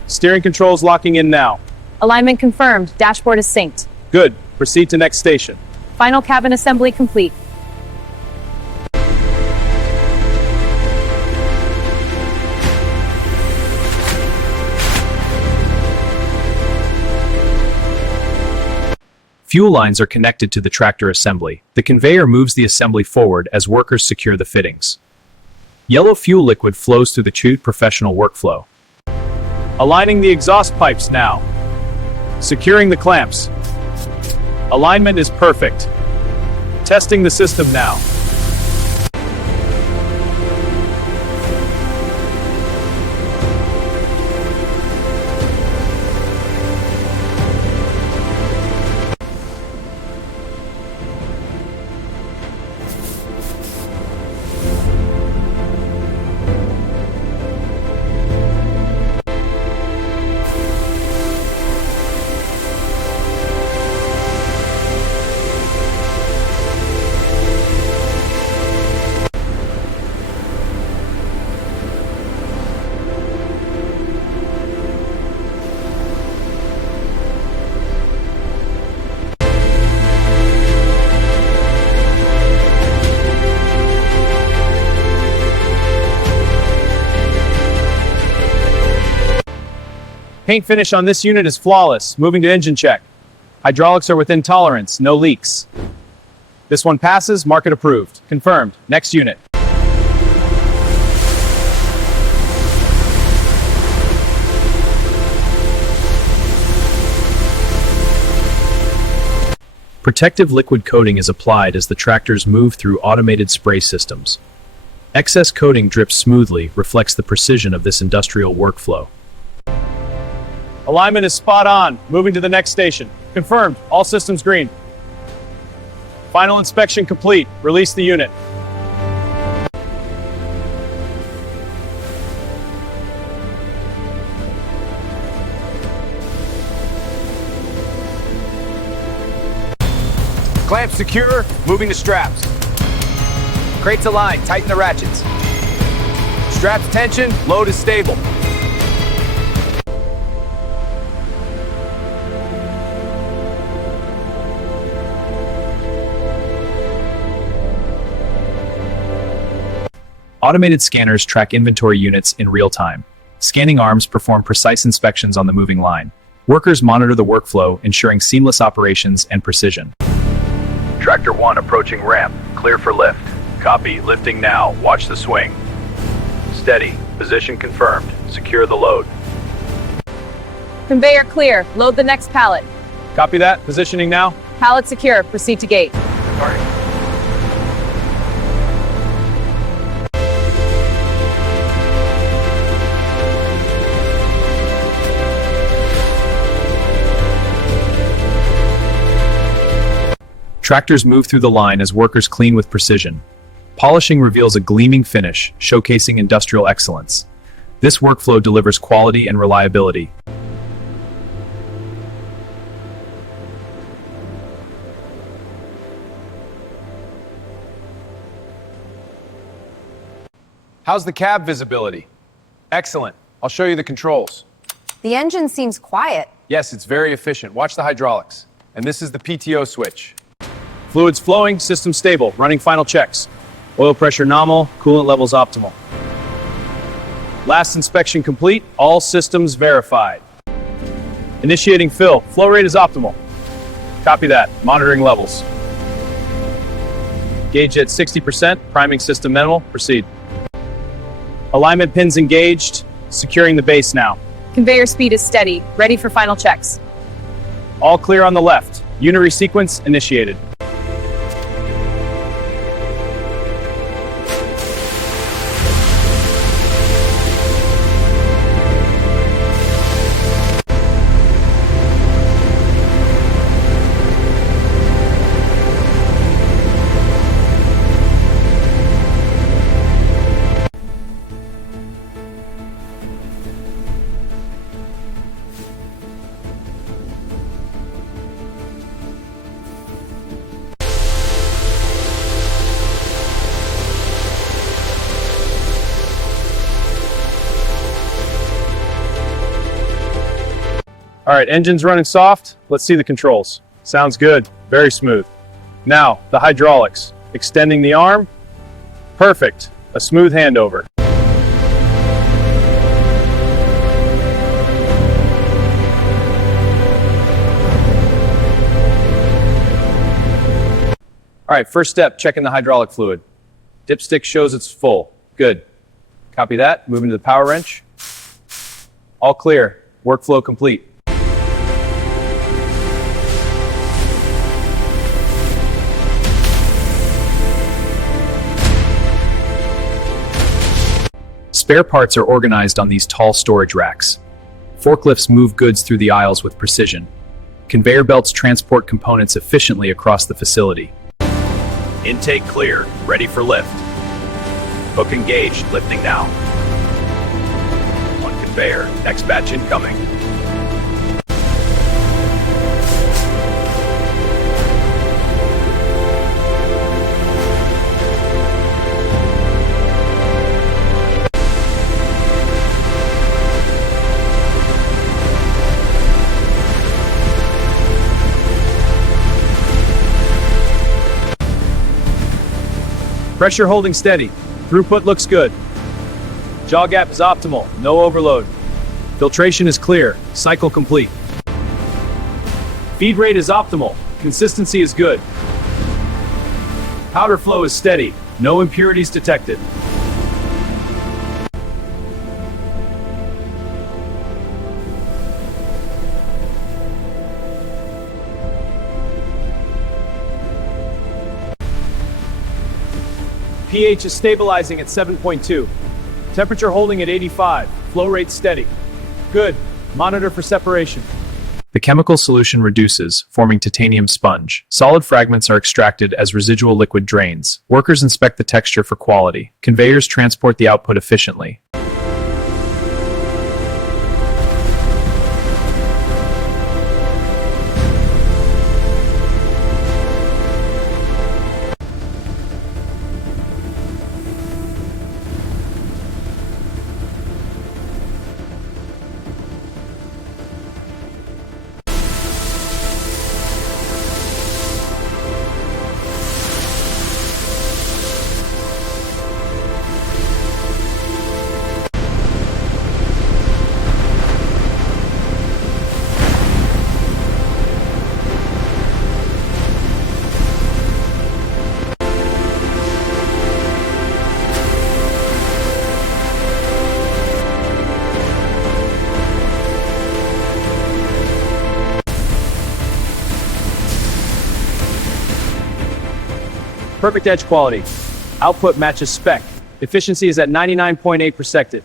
Steering controls locking in now. Alignment confirmed. Dashboard is synced. Good. Proceed to next station. Final cabin assembly complete. Fuel lines are connected to the tractor assembly. The conveyor moves the assembly forward as workers secure the fittings. Yellow fuel liquid flows through the tube professional workflow. Aligning the exhaust pipes now. Securing the clamps. Alignment is perfect. Testing the system now. Paint finish on this unit is flawless. Moving to engine check. Hydraulics are within tolerance, no leaks. This one passes, market approved. Confirmed. Next unit. Protective liquid coating is applied as the tractors move through automated spray systems. Excess coating drips smoothly, reflects the precision of this industrial workflow. Alignment is spot on. Moving to the next station. Confirmed. All systems green. Final inspection complete. Release the unit. Clamps secure, moving to straps. Crates aligned, tighten the ratchets. Straps tension, load is stable. Automated scanners track inventory units in real time. Scanning arms perform precise inspections on the moving line. Workers monitor the workflow, ensuring seamless operations and precision. Tractor 1 approaching ramp. Clear for lift. Copy. Lifting now. Watch the swing. Steady. Position confirmed. Secure the load. Conveyor clear. Load the next pallet. Copy that. Positioning now. Pallet secure. Proceed to gate. Tractors move through the line as workers clean with precision. Polishing reveals a gleaming finish, showcasing industrial excellence. This workflow delivers quality and reliability. How's the cab visibility? Excellent. I'll show you the controls. The engine seems quiet. Yes, it's very efficient. Watch the hydraulics. And this is the PTO switch. Fluids flowing, system stable. Running final checks. Oil pressure nominal, coolant levels optimal. Last inspection complete, all systems verified. Initiating fill, flow rate is optimal. Copy that, monitoring levels. Gauge at 60%, priming system minimal, proceed. Alignment pins engaged, securing the base now. Conveyor speed is steady. Ready for final checks. All clear on the left. Unitary sequence initiated. All right, engine's running soft. Let's see the controls. Sounds good, very smooth. Now, the hydraulics. Extending the arm. Perfect, a smooth handover. All right, first step, checking the hydraulic fluid. Dipstick shows it's full. Good. Copy that, moving to the power wrench. All clear, workflow complete. Spare parts are organized on these tall storage racks. Forklifts move goods through the aisles with precision. Conveyor belts transport components efficiently across the facility. Intake clear. Ready for lift. Hook engaged. Lifting now. On conveyor. Next batch incoming. Pressure holding steady. Throughput looks good. Jaw gap is optimal, no overload. Filtration is clear. Cycle complete. Feed rate is optimal. Consistency is good. Powder flow is steady. No impurities detected. pH is stabilizing at 7.2. Temperature holding at 85. Flow rate steady. Good. Monitor for separation. The chemical solution reduces, forming titanium sponge. Solid fragments are extracted as residual liquid drains. Workers inspect the texture for quality. Conveyors transport the output efficiently. Perfect edge quality. Output matches spec. Efficiency is at 99.8%.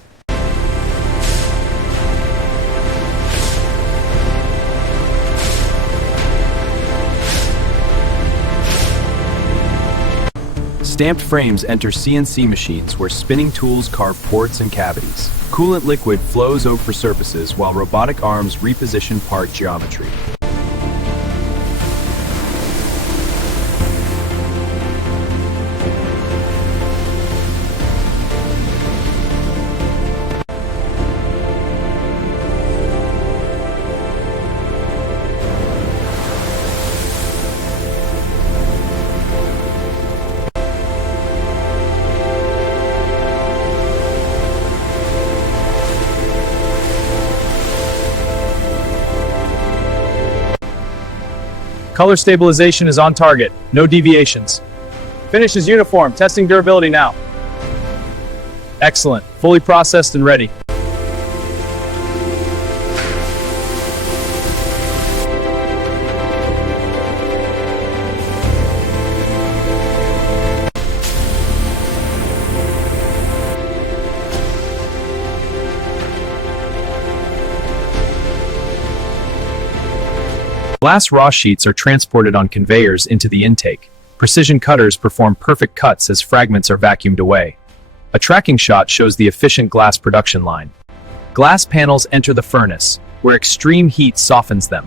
Stamped frames enter CNC machines where spinning tools carve ports and cavities. Coolant liquid flows over surfaces while robotic arms reposition part geometry. Color stabilization is on target. No deviations. Finish is uniform. Testing durability now. Excellent. Fully processed and ready. Glass raw sheets are transported on conveyors into the intake. Precision cutters perform perfect cuts as fragments are vacuumed away. A tracking shot shows the efficient glass production line. Glass panels enter the furnace, where extreme heat softens them.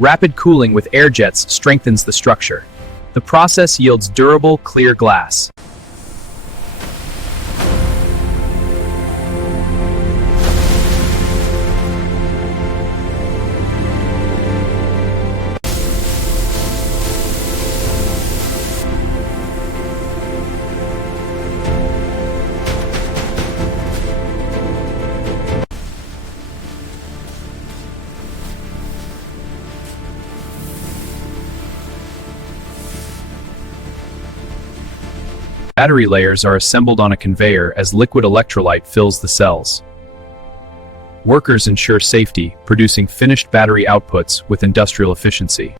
Rapid cooling with air jets strengthens the structure. The process yields durable, clear glass. Battery layers are assembled on a conveyor as liquid electrolyte fills the cells. Workers ensure safety, producing finished battery outputs with industrial efficiency.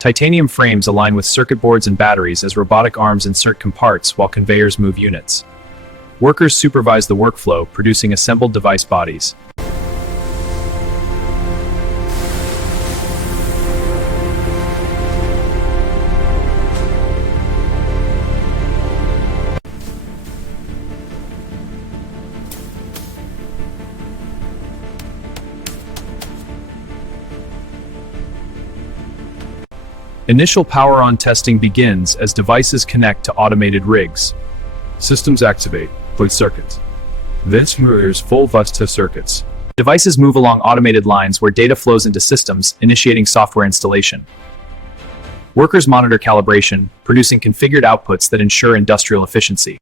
Titanium frames align with circuit boards and batteries as robotic arms insert comparts while conveyors move units. Workers supervise the workflow, producing assembled device bodies. Initial power-on testing begins as devices connect to automated rigs. Systems activate. Closed circuits. This mirrors full VUSTA circuits. Devices move along automated lines where data flows into systems, initiating software installation. Workers monitor calibration, producing configured outputs that ensure industrial efficiency.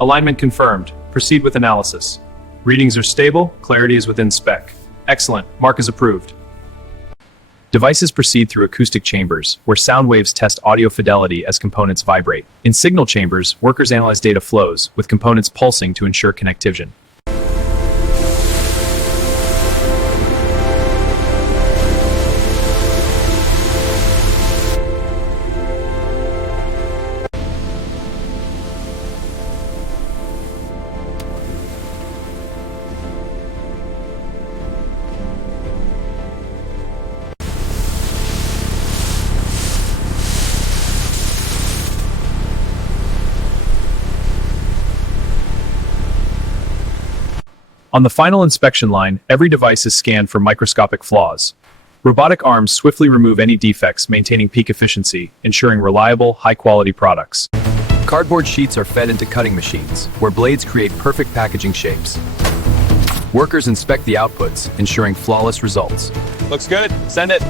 Alignment confirmed. Proceed with analysis. Readings are stable, clarity is within spec. Excellent, mark is approved. Devices proceed through acoustic chambers, where sound waves test audio fidelity as components vibrate. In signal chambers, workers analyze data flows, with components pulsing to ensure connectivity. On the final inspection line, every device is scanned for microscopic flaws. Robotic arms swiftly remove any defects, maintaining peak efficiency, ensuring reliable, high-quality products. Cardboard sheets are fed into cutting machines, where blades create perfect packaging shapes. Workers inspect the outputs, ensuring flawless results. Looks good. Send it.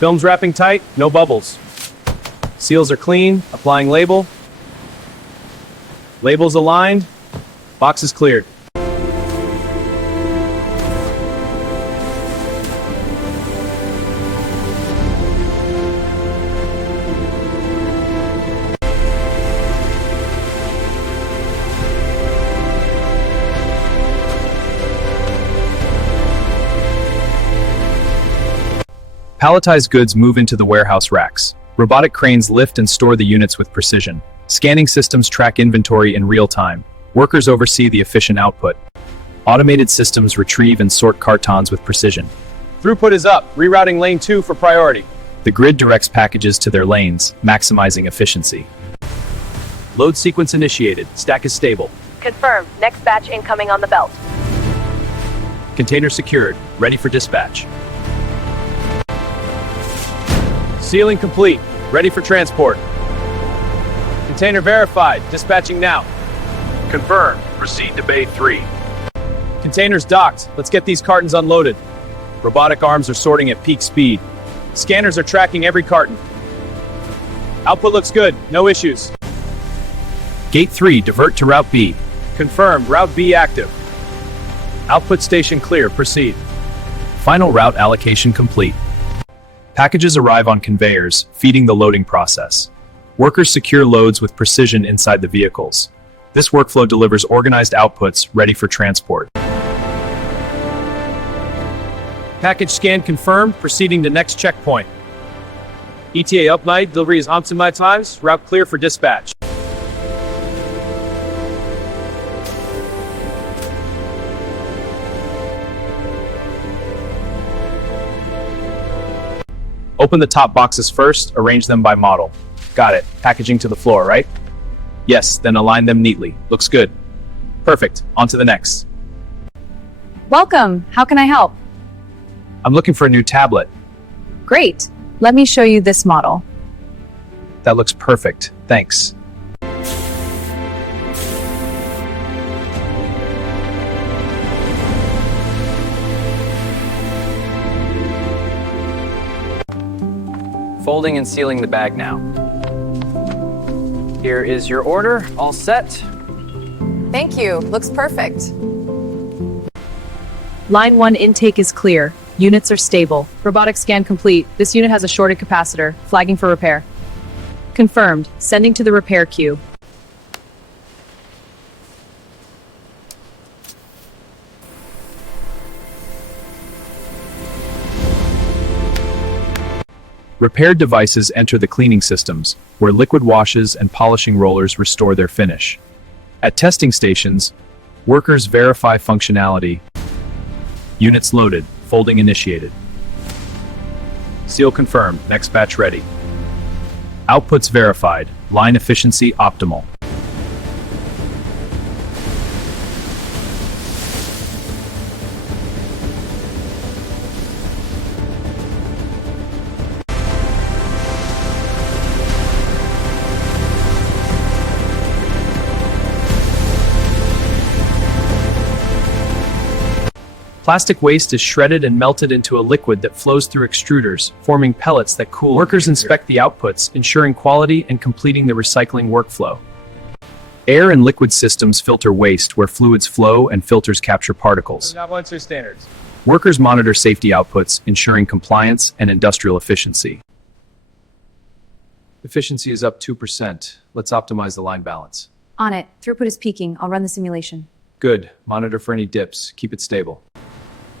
Film's wrapping tight, no bubbles. Seals are clean, applying label. Labels aligned, box is cleared. Palletized goods move into the warehouse racks. Robotic cranes lift and store the units with precision. Scanning systems track inventory in real time. Workers oversee the efficient output. Automated systems retrieve and sort cartons with precision. Throughput is up, rerouting lane 2 for priority. The grid directs packages to their lanes, maximizing efficiency. Load sequence initiated, stack is stable. Confirmed. Next batch incoming on the belt. Container secured, ready for dispatch. Sealing complete, ready for transport. Container verified, dispatching now. Confirmed. Proceed to Bay 3. Containers docked, let's get these cartons unloaded. Robotic arms are sorting at peak speed. Scanners are tracking every carton. Output looks good, no issues. Gate 3, divert to Route B. Confirmed, Route B active. Output station clear, proceed. Final route allocation complete. Packages arrive on conveyors, feeding the loading process. Workers secure loads with precision inside the vehicles. This workflow delivers organized outputs ready for transport. Package scan confirmed, proceeding to next checkpoint. ETA up night, delivery is optimized times, route clear for dispatch. Open the top boxes first, arrange them by model. Got it. Packaging to the floor, right? Yes, then align them neatly. Looks good. Perfect. On to the next. Welcome. How can I help? I'm looking for a new tablet. Great. Let me show you this model. That looks perfect. Thanks. Folding and sealing the bag now. Here is your order, all set. Thank you. Looks perfect. Line 1 intake is clear. Units are stable. Robotic scan complete. This unit has a shorted capacitor, flagging for repair. Confirmed. Sending to the repair queue. Repaired devices enter the cleaning systems, where liquid washes and polishing rollers restore their finish. At testing stations, workers verify functionality. Units loaded, folding initiated. Seal confirmed, next batch ready. Outputs verified, line efficiency optimal. Plastic waste is shredded and melted into a liquid that flows through extruders, forming pellets that cool. Workers inspect the outputs, ensuring quality and completing the recycling workflow. Air and liquid systems filter waste where fluids flow and filters capture particles. Standards. Workers monitor safety outputs, ensuring compliance and industrial efficiency. Efficiency is up 2%. Let's optimize the line balance. On it. Throughput is peaking. I'll run the simulation. Good. Monitor for any dips. Keep it stable.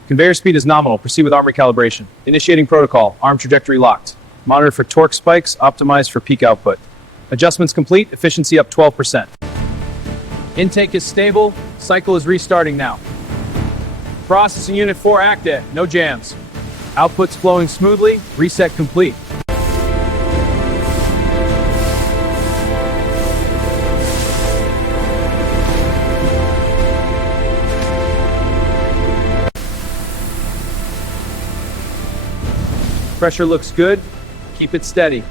Conveyor speed is nominal. Proceed with arm recalibration. Initiating protocol. Arm trajectory locked. Monitor for torque spikes. Optimized for peak output. Adjustments complete. Efficiency up 12%. Intake is stable. Cycle is restarting now. Processing unit 4 active. No jams. Outputs flowing smoothly. Reset complete. Pressure looks good. Keep it steady.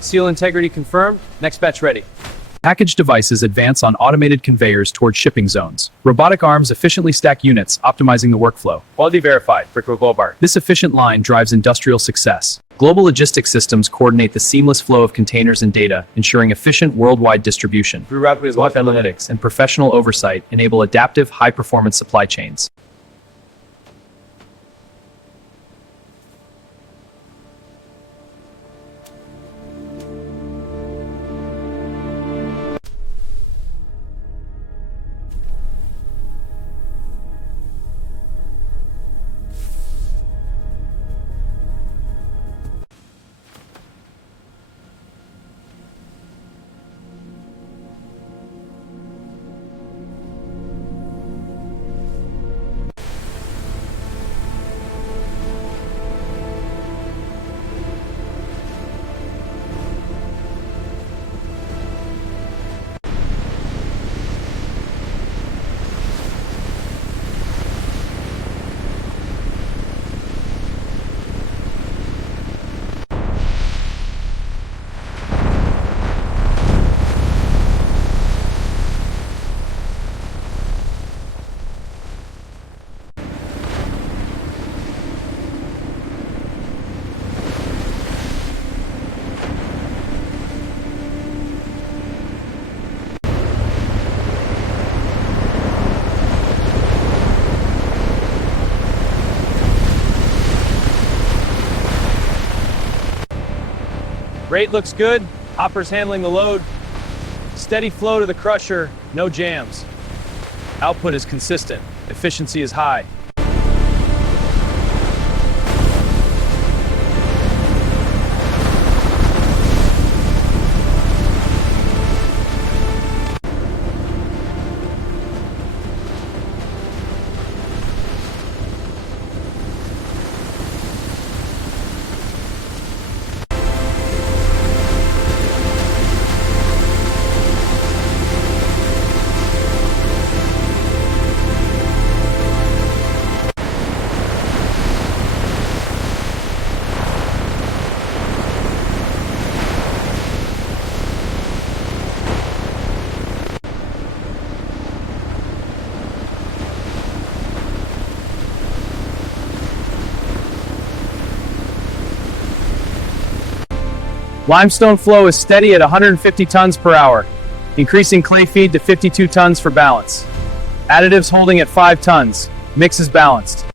Seal integrity confirmed. Next batch ready. Packaged devices advance on automated conveyors toward shipping zones. Robotic arms efficiently stack units, optimizing the workflow. Quality verified. Brickwork Globart. This efficient line drives industrial success. Global logistics systems coordinate the seamless flow of containers and data, ensuring efficient worldwide distribution. Through rapidly as Analytics and professional oversight enable adaptive, high-performance supply chains. Rate looks good. Hopper's handling the load. Steady flow to the crusher. No jams. Output is consistent. Efficiency is high. Limestone flow is steady at 150 tons per hour, increasing clay feed to 52 tons for balance. Additives holding at 5 tons. Mix is balanced.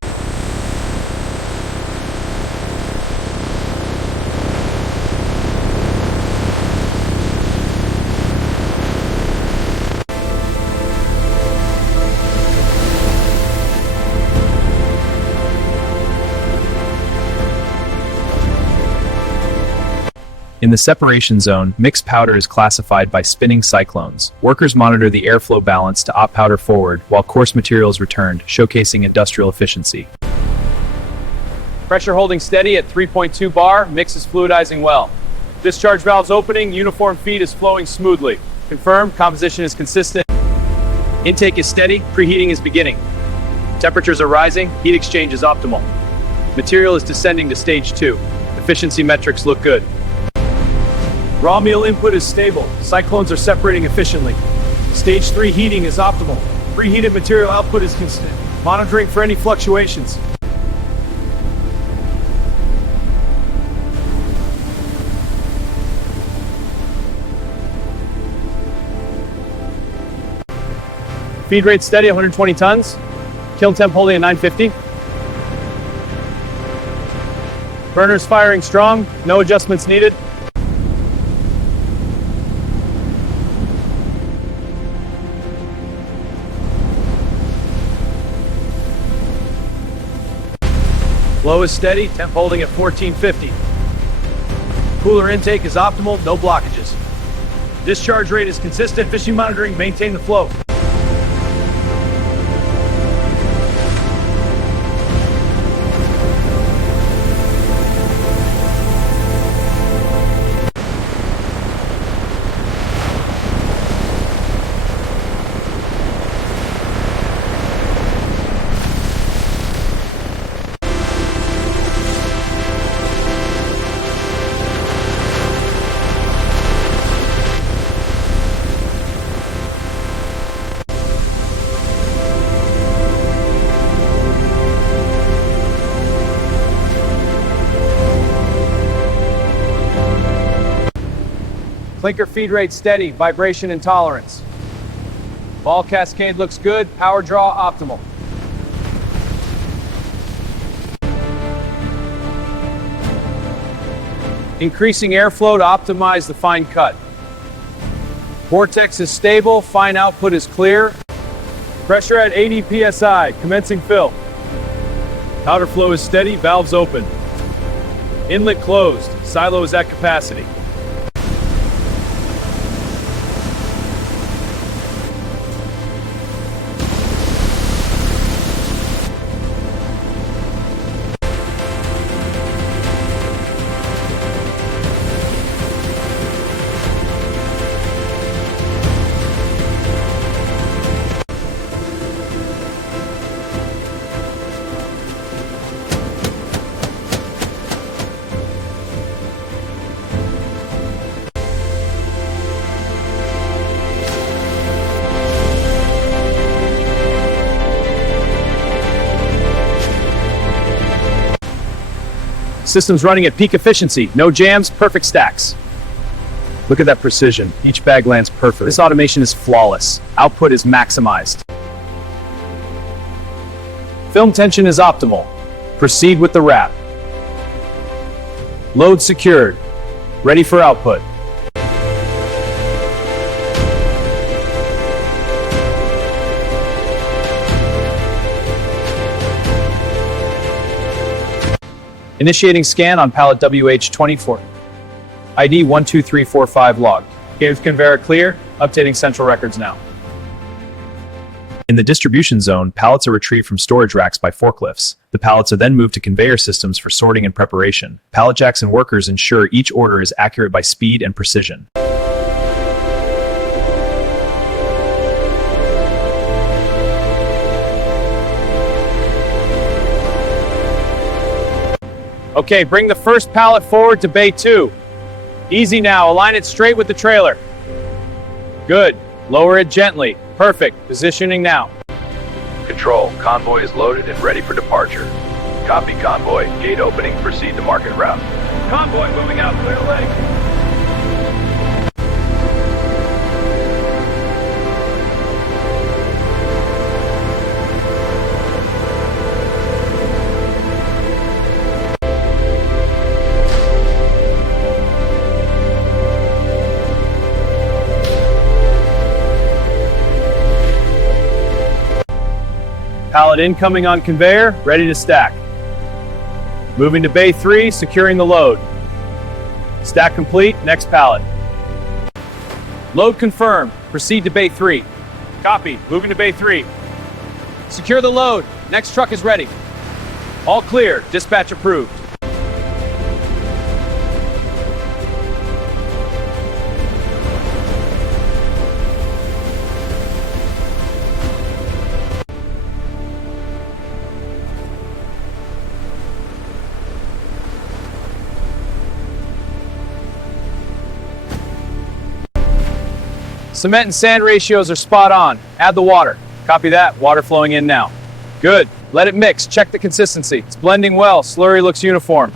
In the separation zone, mixed powder is classified by spinning cyclones. Workers monitor the airflow balance to op powder forward, while coarse material is returned, showcasing industrial efficiency. Pressure holding steady at 3.2 bar, mix is fluidizing well. Discharge valves opening, uniform feed is flowing smoothly. Confirmed, composition is consistent. Intake is steady, preheating is beginning. Temperatures are rising, heat exchange is optimal. Material is descending to stage 2. Efficiency metrics look good. Raw meal input is stable. Cyclones are separating efficiently. Stage 3 heating is optimal. Preheated material output is constant. Monitoring for any fluctuations. Feed rate steady, 120 tons. Kiln temp holding at 950. Burners firing strong, no adjustments needed. Flow is steady, temp holding at 1450. Cooler intake is optimal, no blockages. Discharge rate is consistent, fishing monitoring, maintain the flow. Clinker feed rate steady, vibration intolerance. Ball cascade looks good, power draw optimal. Increasing airflow to optimize the fine cut. Vortex is stable, fine output is clear. Pressure at 80 psi, commencing fill. Powder flow is steady, valves open. Inlet closed, silo is at capacity. System's running at peak efficiency. No jams, perfect stacks. Look at that precision. Each bag lands perfect. This automation is flawless. Output is maximized. Film tension is optimal. Proceed with the wrap. Load secured. Ready for output. Initiating scan on pallet WH24. ID 12345 log. Games conveyor clear. Updating central records now. In the distribution zone, pallets are retrieved from storage racks by forklifts. The pallets are then moved to conveyor systems for sorting and preparation. Pallet jacks and workers ensure each order is accurate by speed and precision. Okay, bring the first pallet forward to bay 2. Easy now, align it straight with the trailer. Good, lower it gently. Perfect, positioning now. Control, convoy is loaded and ready for departure. Copy convoy, gate opening, proceed to market route. Convoy moving out, clear leg. Pallet incoming on conveyor, ready to stack. Moving to bay 3, securing the load. Stack complete, next pallet. Load confirmed. Proceed to Bay 3. Copy, moving to Bay 3. Secure the load. Next truck is ready. All clear, dispatch approved. Cement and sand ratios are spot on. Add the water. Copy that. Water flowing in now. Good. Let it mix. Check the consistency. It's blending well. Slurry looks uniform.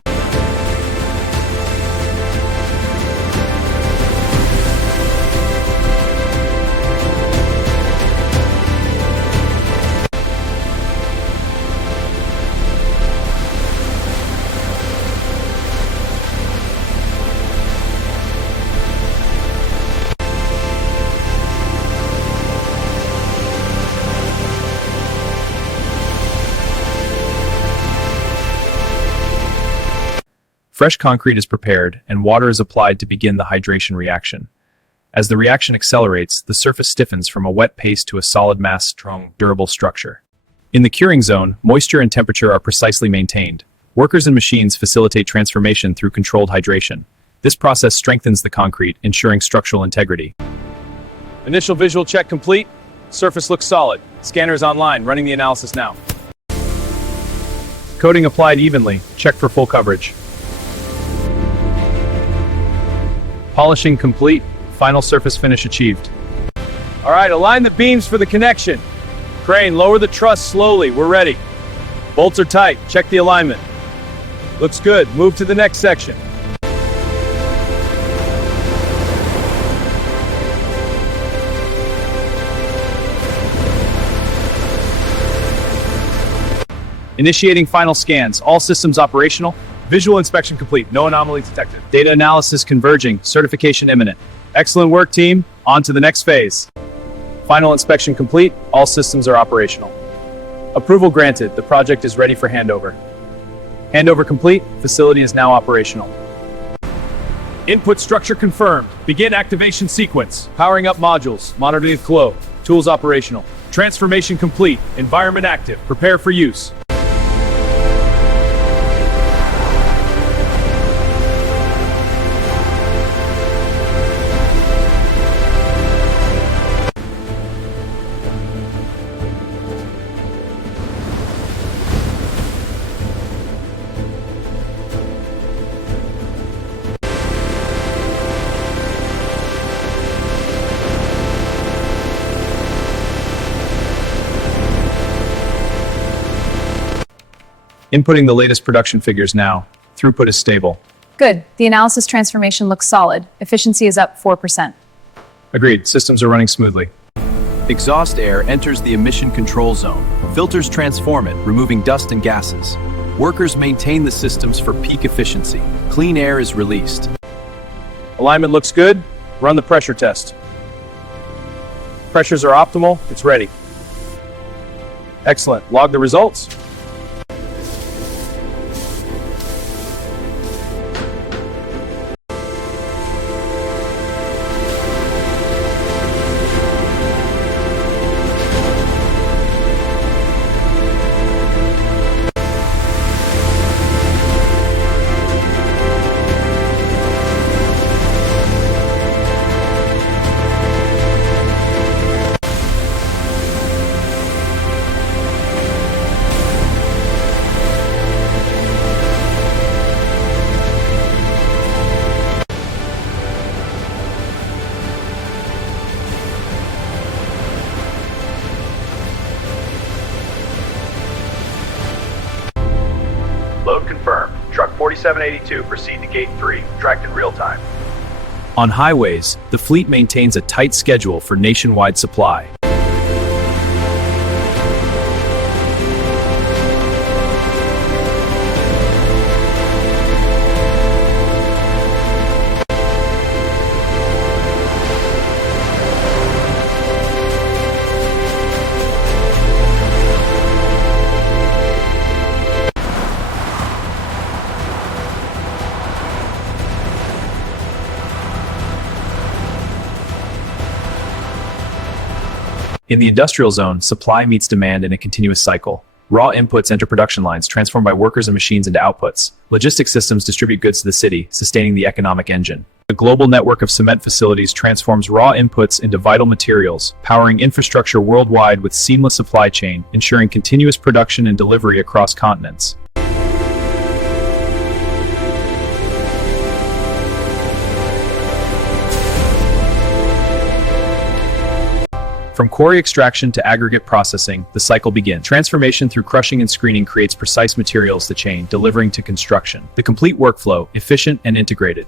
Fresh concrete is prepared and water is applied to begin the hydration reaction. As the reaction accelerates, the surface stiffens from a wet paste to a solid mass, strong, durable structure. In the curing zone, moisture and temperature are precisely maintained. Workers and machines facilitate transformation through controlled hydration. This process strengthens the concrete, ensuring structural integrity. Initial visual check complete. Surface looks solid. Scanner is online, running the analysis now. Coating applied evenly. Check for full coverage. Polishing complete. Final surface finish achieved. All right, align the beams for the connection. Crane, lower the truss slowly. We're ready. Bolts are tight. Check the alignment. Looks good. Move to the next section. Initiating final scans. All systems operational. Visual inspection complete. No anomalies detected. Data analysis converging. Certification imminent. Excellent work, team. On to the next phase. Final inspection complete. All systems are operational. Approval granted. The project is ready for handover. Handover complete. Facility is now operational. Input structure confirmed. Begin activation sequence. Powering up modules. Monitoring flow. Tools operational. Transformation complete. Environment active. Prepare for use. Inputting the latest production figures now. Throughput is stable. Good. The analysis transformation looks solid. Efficiency is up 4%. Agreed. Systems are running smoothly. Exhaust air enters the emission control zone. Filters transform it, removing dust and gases. Workers maintain the systems for peak efficiency. Clean air is released. Alignment looks good. Run the pressure test. Pressures are optimal. It's ready. Excellent. Log the results. Load confirmed. Truck 4782, proceed to gate 3. Tracked in real time. On highways, the fleet maintains a tight schedule for nationwide supply. In the industrial zone, supply meets demand in a continuous cycle. Raw inputs enter production lines, transformed by workers and machines into outputs. Logistics systems distribute goods to the city, sustaining the economic engine. The global network of cement facilities transforms raw inputs into vital materials, powering infrastructure worldwide with seamless supply chain, ensuring continuous production and delivery across continents. From quarry extraction to aggregate processing, the cycle begins. Transformation through crushing and screening creates precise materials to chain, delivering to construction. The complete workflow, efficient and integrated.